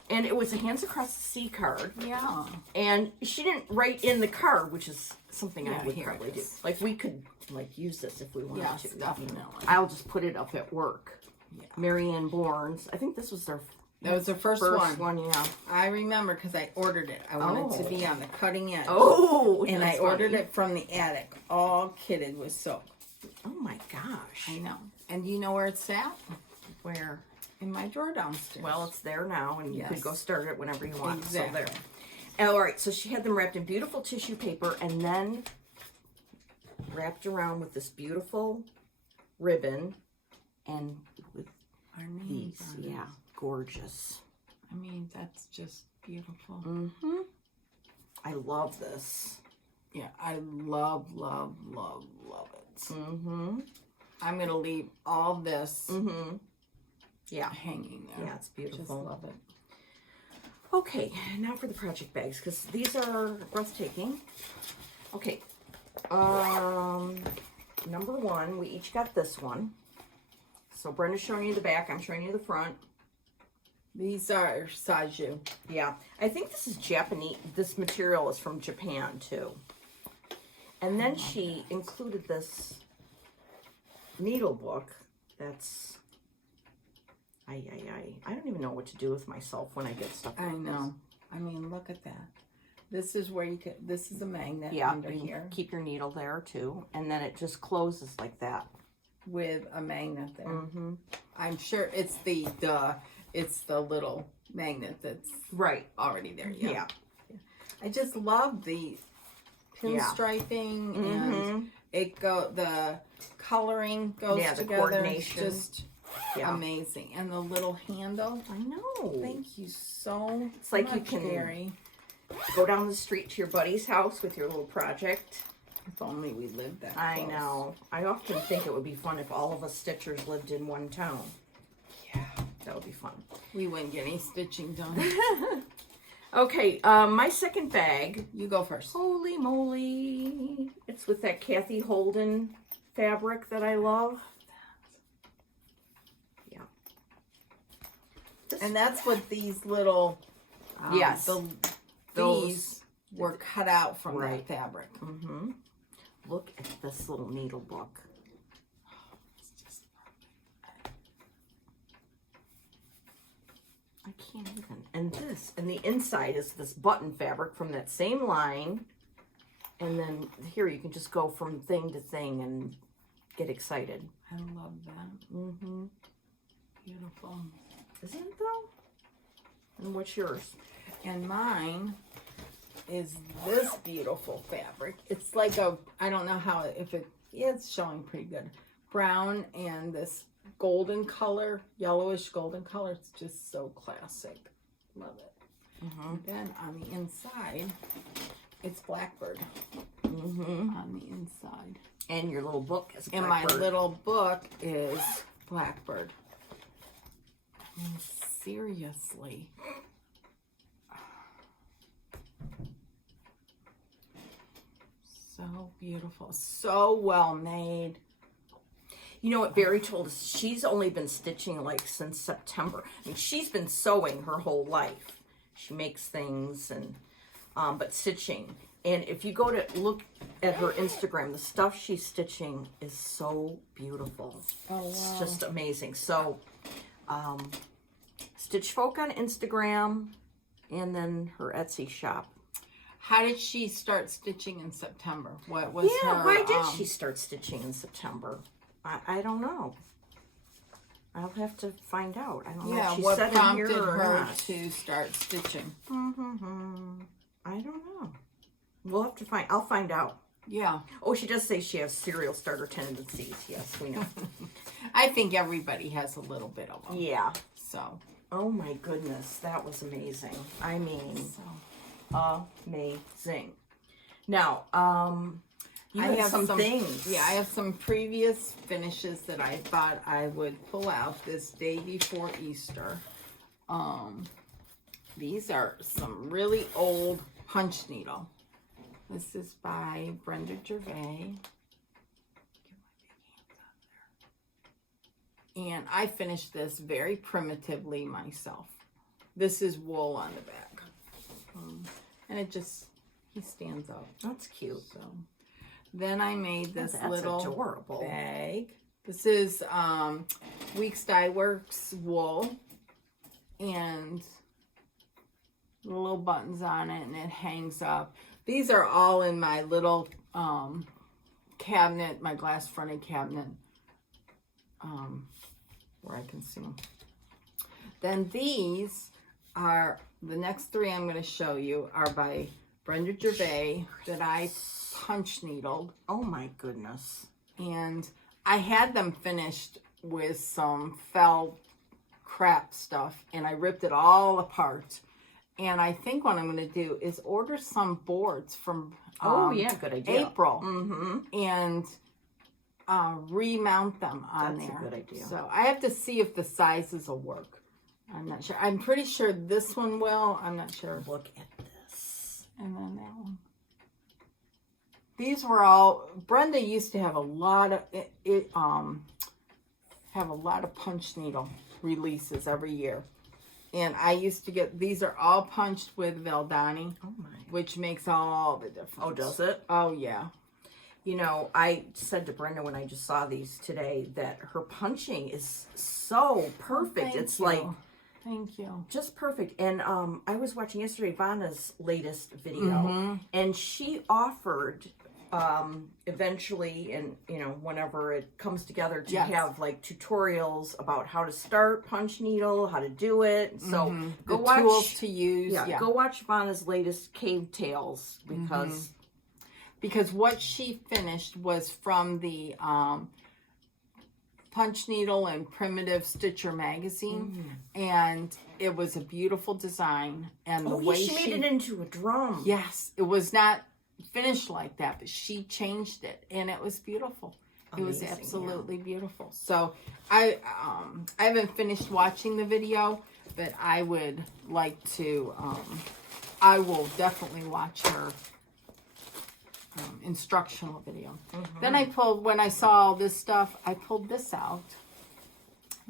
And it was a Hands Across the Sea card. Yeah. And she didn't write in the card, which is something I would probably do. Is. Like, we could, use this if we wanted to. Definitely. I'll just put it up at work. Yeah. Marianne Bourne's. I think this was their first one. Yeah. I remember because I ordered it. I wanted to be on the cutting edge. Oh, and I ordered it from the attic, all kitted with soap. Oh my gosh. I know. And you know where it's at? Where? In my drawer downstairs. Well, it's there now, and you could go start it whenever you want. Exactly. So there. All right, so she had them wrapped in beautiful tissue paper and then wrapped around with this beautiful ribbon and with our names these. Yeah, gorgeous. I mean, that's just beautiful. Mm-hmm. I love this. Yeah, I love, love, love, love it. Mm-hmm. I'm going to leave all this hanging there. Yeah, it's beautiful. Just love it. Okay, now for the project bags, because these are breathtaking. Okay, number 1, we each got this one. So Brenda's showing you the back, I'm showing you the front. These are Saju. Yeah, I think this is Japanese. This material is from Japan, too. And then she included this needle book that's... I don't even know what to do with myself when I get stuff like I know. I mean, look at that. This is where you can, this is a magnet under here. Keep your needle there too. And then it just closes like that. With a magnet there. Mm-hmm. I'm sure it's the little magnet that's already there. Yeah. I just love the pinstriping and the coloring goes together. The coordination. Just amazing. And the little handle. I know. Thank you so It's like much, you can Gary. Go down the street to your buddy's house with your little project. If only we lived that I close. know. I often think it would be fun if all of us stitchers lived in one town. Yeah. That would be fun. We wouldn't get any stitching done. Okay, my second bag. You go first. Holy moly. It's with that Kathy Holden fabric that I love. And that's what these little, yes, these were cut out from that fabric. Mm-hmm. Look at this little needle book. It's just perfect. I can't even. And the inside is this button fabric from that same line. And then here you can just go from thing to thing and get excited. I love that. Mm-hmm. Beautiful. Isn't it though? And what's yours? And mine is this beautiful fabric. It's like a, I don't know how, it's showing pretty good. Brown and this golden color, yellowish golden color. It's just so classic. Love it. Mm-hmm. And then on the inside, it's Blackbird. Mm-hmm. On the inside. And your little book is Blackbird. And my little book is Blackbird. I mean, seriously. So beautiful. So well made. You know what Barry told us? She's only been stitching like since September. I mean, she's been sewing her whole life. She makes things and but stitching. And if you go to look at her Instagram, the stuff she's stitching is so beautiful. Oh, wow. It's just amazing. So, Stitch Folk on Instagram, and then her Etsy shop. How did she start stitching in September? What was her... why did she start stitching in September? I don't know. I'll have to find out. I don't know if she what said prompted in here or her not. to start stitching? I don't know. We'll have to find. I'll find out. Yeah. Oh, she does say she has serial starter tendencies. Yes, we know. I think everybody has a little bit of them. Yeah. So. Oh my goodness, that was amazing. I mean, amazing. Now, you have some things. Yeah, I have some previous finishes that I thought I would pull out this day before Easter. These are some really old punch needle. This is by Brenda Gervais. And I finished this very primitively myself. This is wool on the back. And it just, he stands up. That's cute. So then I made this little adorable bag. This is Weeks Dye Works wool. And little buttons on it, and it hangs up. These are all in my little cabinet, my glass fronted cabinet, where I can see them. Then these are, the next three I'm going to show you are by Brenda Gervais that I punch needled. Oh my goodness. And I had them finished with some felt crap stuff, and I ripped it all apart. And I think what I'm going to do is order some boards from good idea. April and remount them on there. That's a good idea. So I have to see if the sizes will work. I'm not sure. I'm pretty sure this one will. I'm not sure. Look at this. And then that one. These were all, Brenda used to have a lot of punch needle releases every year. And I used to get, these are all punched with Valdani, which makes all the difference. Oh, does it? Oh, yeah. You know, I said to Brenda when I just saw these today that her punching is so perfect. It's like, thank you. Just perfect. And I was watching yesterday Vanna's latest video, and she offered eventually, and you know, whenever it comes together, to have like tutorials about how to start punch needle, how to do it. So go watch tools to use. Yeah, go watch Vanna's latest Cave Tales because what she finished was from the Punch Needle and Primitive Stitcher magazine, and it was a beautiful design. And the way she made it into a drum. Yes, it was not finished like that, but she changed it, and it was beautiful. Amazing, it was absolutely beautiful. So I haven't finished watching the video, but I would like to. I will definitely watch her instructional video. Then I pulled, when I saw all this stuff, I pulled this out.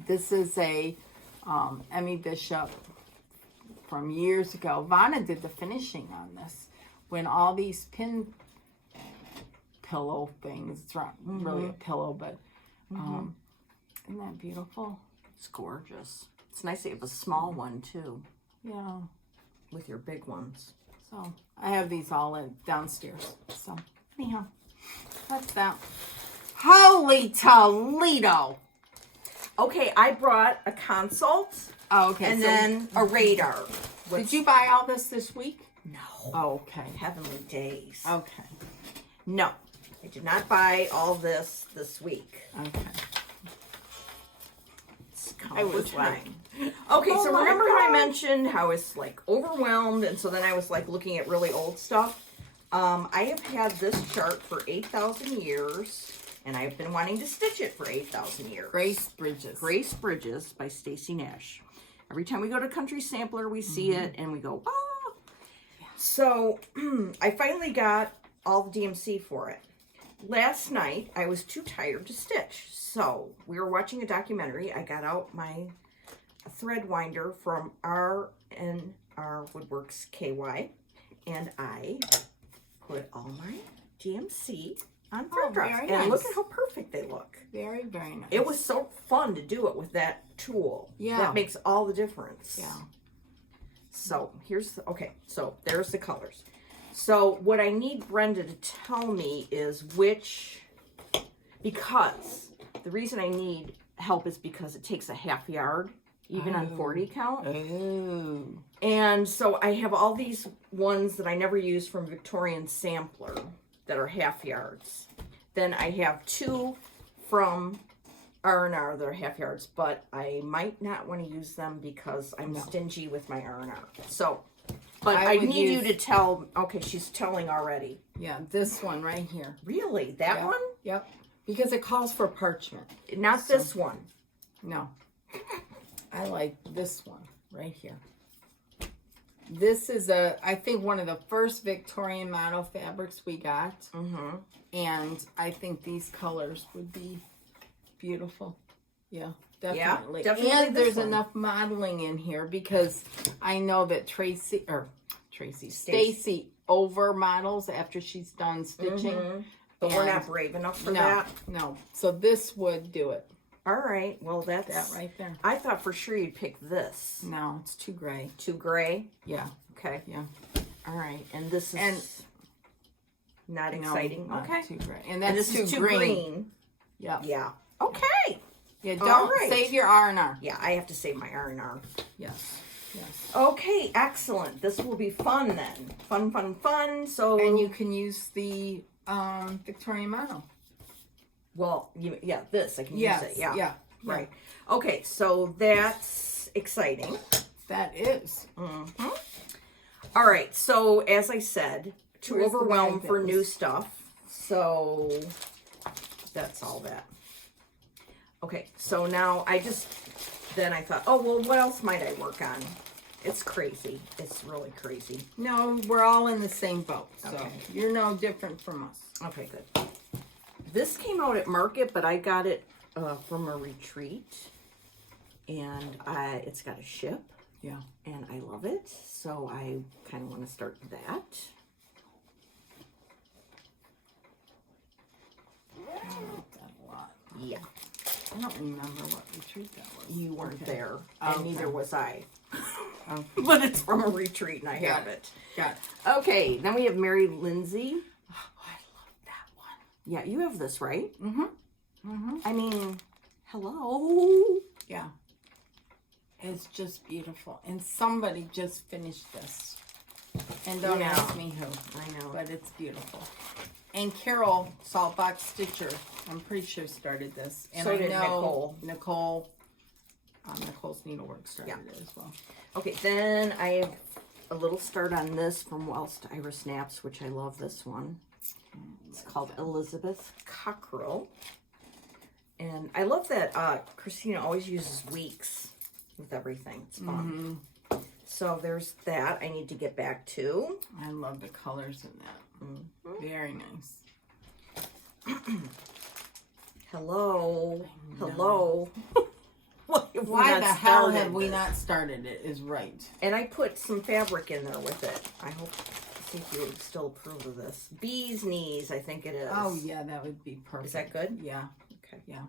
This is a Emmy Bishop from years ago. Vanna did the finishing on this when all these pin pillow things. It's not really a pillow, but isn't that beautiful? It's gorgeous. It's nice to have a small one too. Yeah. With your big ones. So I have these all downstairs. So anyhow, that's that. Holy Toledo! Okay, I brought a consult. Oh, okay. And then a radar. Did you buy all this week? No. Oh, okay. Heavenly days. Okay. No, I did not buy all this week. Okay. I was fine. Okay, so remember how I mentioned how I was like overwhelmed, and so then I was like looking at really old stuff. I have had this chart for 8,000 years, and I've been wanting to stitch it for 8,000 years. Grace Bridges. Grace Bridges by Stacy Nash. Every time we go to Country Sampler, we see it, and we go, oh. Yeah. So I finally got all the DMC for it. Last night, I was too tired to stitch. So we were watching a documentary. I got out my thread winder from R&R Woodworks KY, and I put all my DMC on thread drops. Very and nice. Look at how perfect they look. Very, very nice. It was so fun to do it with that tool. Yeah. That makes all the difference. Yeah. So so there's the colors. So what I need Brenda to tell me is because the reason I need help is because it takes a half yard, even on 40 count. Oh. And so I have all these ones that I never use from Victorian Sampler that are half yards. Then I have 2 from R&R that are half yards, but I might not want to use them because I'm stingy with my R&R. So, but I need you to tell. Okay, she's telling already. Yeah, this one right here. Really? That one? Yep. Because it calls for parchment. Not this one. No. I like this one right here. This is I think one of the first Victorian model fabrics we got. Mm-hmm. And I think these colors would be beautiful. Yeah, definitely. Yeah, definitely. And there's enough modeling in here because I know that Stacy over models after she's done stitching. Mm-hmm. But we're not brave enough for that. No. So this would do it. All right. Well, that's that right there. I thought for sure you'd pick this. No, it's too gray. Too gray? Yeah. Okay. Yeah. All right. And this is not exciting. Not okay. Too gray. And that's this is too green. Yeah. Yeah. Okay. Yeah. Don't save your R&R. Yeah, I have to save my R&R. Yes. Yes. Okay. Excellent. This will be fun then. Fun, fun, fun. So. And you can use the Victorian model. Well, this I can use it. Yeah. Yeah. Right. Okay. So that's exciting. That is. Mm-hmm. All right. So as I said, too overwhelmed for new stuff. So that's all that. Okay. So now I thought, oh, well, what else might I work on? It's crazy. It's really crazy. No, we're all in the same boat. So okay. You're no different from us. Okay, good. This came out at Market, but I got it from a retreat. And it's got a ship. Yeah. And I love it. So I kind of want to start that. I like that a lot. Yeah. I don't remember what retreat that was. You weren't there. And neither was I. Okay. But it's from a retreat and I have it. Got it. Okay. Then we have Mary Lindsay. Oh, I love that one. Yeah, you have this, right? Mm-hmm. Mm-hmm. I mean, hello. Yeah. It's just beautiful. And somebody just finished this. And don't ask me who. I know. But it's beautiful. And Carol, Saltbox Stitcher, I'm pretty sure started this. And so did Nicole. Nicole's Needlework started it as well. Okay, then I have a little start on this from Wells to Ira Snaps, which I love this one. It's called Elizabeth Cockrell. And I love that Christina always uses weeks with everything. It's fun. Mm-hmm. So there's that I need to get back to. I love the colors in that. Mm-hmm. Very nice. Hello. Hello. have Why we the not hell started have we this? not started it is right. And I put some fabric in there with it. I hope, see if you would still approve of this. Bee's Knees, I think it is. Oh, yeah, that would be perfect. Is that good? Yeah. Okay. Yeah.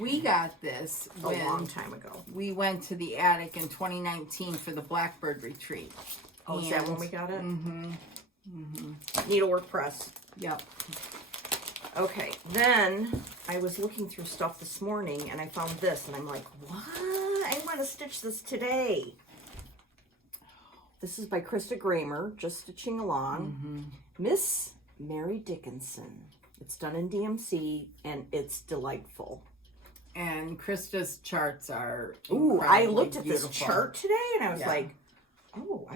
We got this a long time ago. We went to the attic in 2019 for the Blackbird retreat. Oh, is that when we got it? Mm-hmm. Needlework Press. Yep. Okay, then I was looking through stuff this morning and I found this and I'm like, what? I want to stitch this today. This is by Krista Gramer, just stitching along. Miss Mary Dickinson. It's done in DMC and it's delightful. And Krista's charts are Ooh, I looked at beautiful. this chart today and I was like, oh,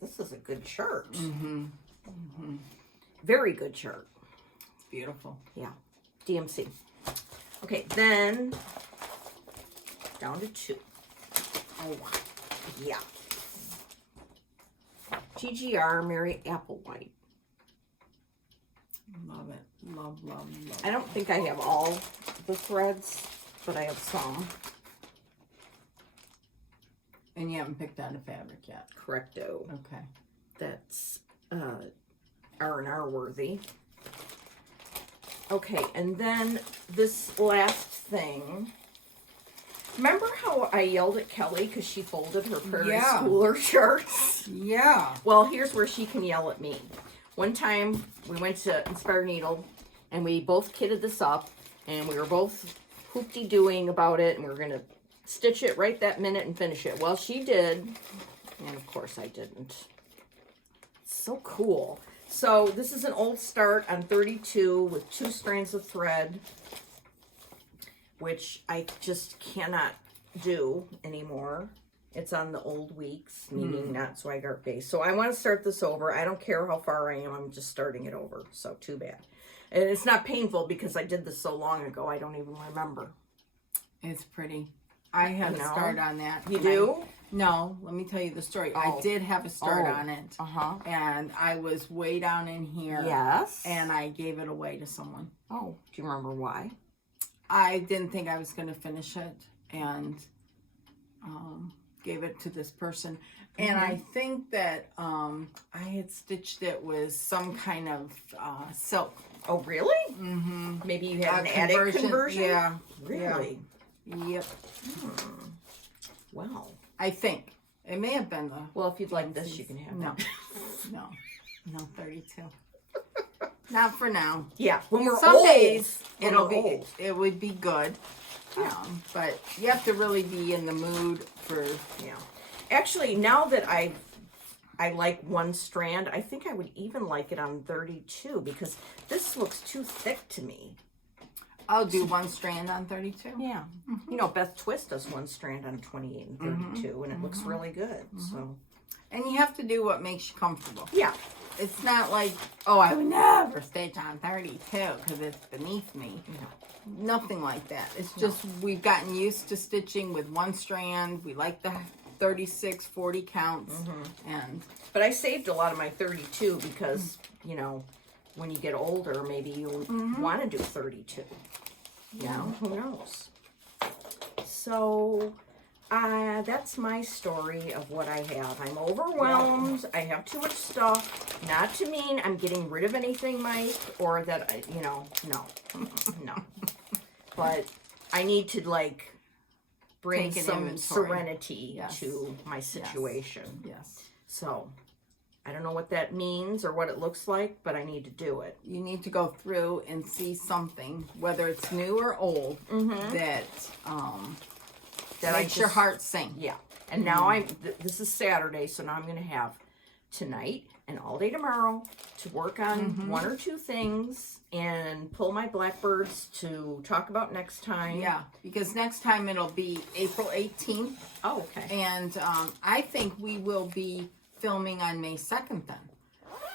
this is a good chart. Very good chart. It's beautiful. Yeah, DMC. Okay, then down to 2. Oh, wow. Yeah. TGR Mary Applewhite. Love it. Love, love, love. I don't think I have all the threads, but I have some. And you haven't picked out a fabric yet. Correcto. Okay. That's R&R worthy. Okay, and then this last thing. Remember how I yelled at Kelly because she folded her Prairie Schooler shirts? Yeah. Well, here's where she can yell at me. One time, we went to Inspire Needle, and we both kitted this up, and we were both hoopty-doing about it, and we were going to stitch it right that minute and finish it. Well, she did, and of course I didn't. So cool. So this is an old start on 32 with 2 strands of thread, which I just cannot do anymore. It's on the old weeks, meaning not Swigart base. So I want to start this over. I don't care how far I am. I'm just starting it over. So too bad. And it's not painful because I did this so long ago. I don't even remember. It's pretty. I had a start on that. You do? No, let me tell you the story. I did have a start on it. Uh-huh. And I was way down in here. Yes. And I gave it away to someone. Oh, do you remember why? I didn't think I was going to finish it. And gave it to this person. And I think that I had stitched it with some kind of silk. Oh, really? Mm-hmm. Maybe you had an attic conversion? Yeah. Really? Yeah. Yep. Wow. I think. It may have been the... Well, if you'd like this, you can have it. No, 32. Not for now. Yeah, when we're Some old. days when it'll we're be. old. It would be good. But you have to really be in the mood for... Yeah. Actually, now that I like one strand, I think I would even like it on 32 because this looks too thick to me. I'll do one strand on 32. Yeah. You know, Beth Twist does one strand on 28 and 32, and it looks really good. So. And you have to do what makes you comfortable. Yeah. It's not like, oh, I would never stitch on 32 because it's beneath me. No. Nothing like that. It's just we've gotten used to stitching with one strand. We like the 36, 40 counts. But I saved a lot of my 32 because, you know, when you get older, maybe you want to do 32. You know, who knows? So, that's my story of what I have. I'm overwhelmed. I have too much stuff. Not to mean I'm getting rid of anything, Mike, or that, no. No. But I need to, like, bring some serenity to my situation. Yes. So, I don't know what that means or what it looks like, but I need to do it. You need to go through and see something, whether it's new or old, that makes your heart sing. Yeah. And now this is Saturday, so now I'm going to have tonight and all day tomorrow to work on 1 or 2 things and pull my Blackbirds to talk about next time. Yeah, because next time it'll be April 18th. Oh, okay. And I think we will be filming on May 2nd then,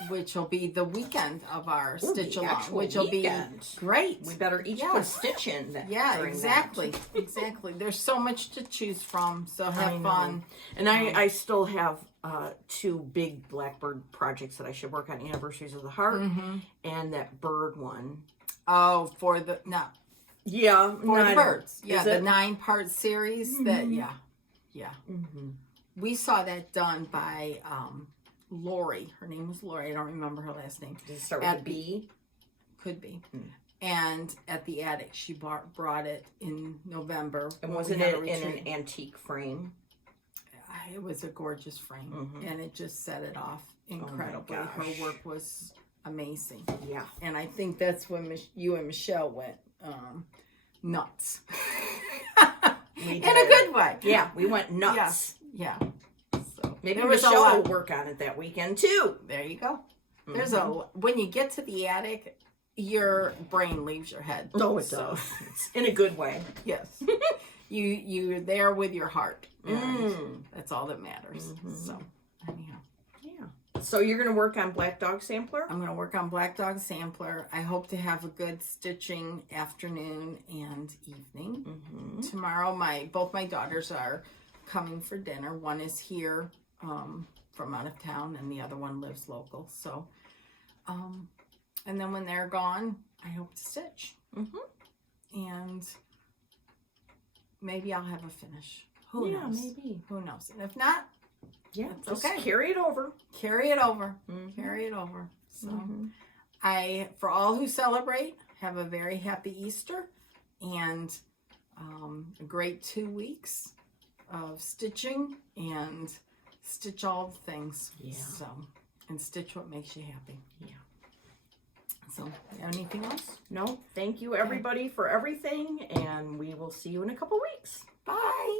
which will be the weekend of our stitch along, which will be great. We better each put a stitch in that. Yeah, exactly. Exactly. There's so much to choose from, so have fun. And I still have 2 big Blackbird projects that I should work on, Anniversaries of the Heart and that bird one. Oh, for the Yeah. For the birds. Yeah, the it? 9-part series that, yeah. Mm-hmm. We saw that done by Lori. Her name was Lori. I don't remember her last name. Does it start with a B? Could be. And at the attic, she brought it in November. And wasn't it in an antique frame? It was a gorgeous frame, and it just set it off incredibly. Oh her work was amazing. Yeah. And I think that's when you and Michelle went nuts. In a good way. Yeah, we went nuts. Yeah. So maybe Michelle will work on it that weekend too. There you go. There's when you get to the attic, your brain leaves your head. Oh, it does. In a good way. Yes. You're there with your heart. That's all that matters. So anyhow. Yeah. So you're going to work on Black Dog Sampler? I'm going to work on Black Dog Sampler. I hope to have a good stitching afternoon and evening. Tomorrow, both my daughters are coming for dinner. One is here from out of town, and the other one lives local. So, and then when they're gone, I hope to stitch. And maybe I'll have a finish. Who knows? Maybe. Who knows? And if not, just carry it over. Carry it over. Carry it over. So, for all who celebrate, have a very happy Easter and a great 2 weeks of stitching and stitch all the things. Yeah. So, and stitch what makes you happy. Yeah. So, anything else? No. Thank you, everybody, for everything, and we will see you in a couple weeks. Bye.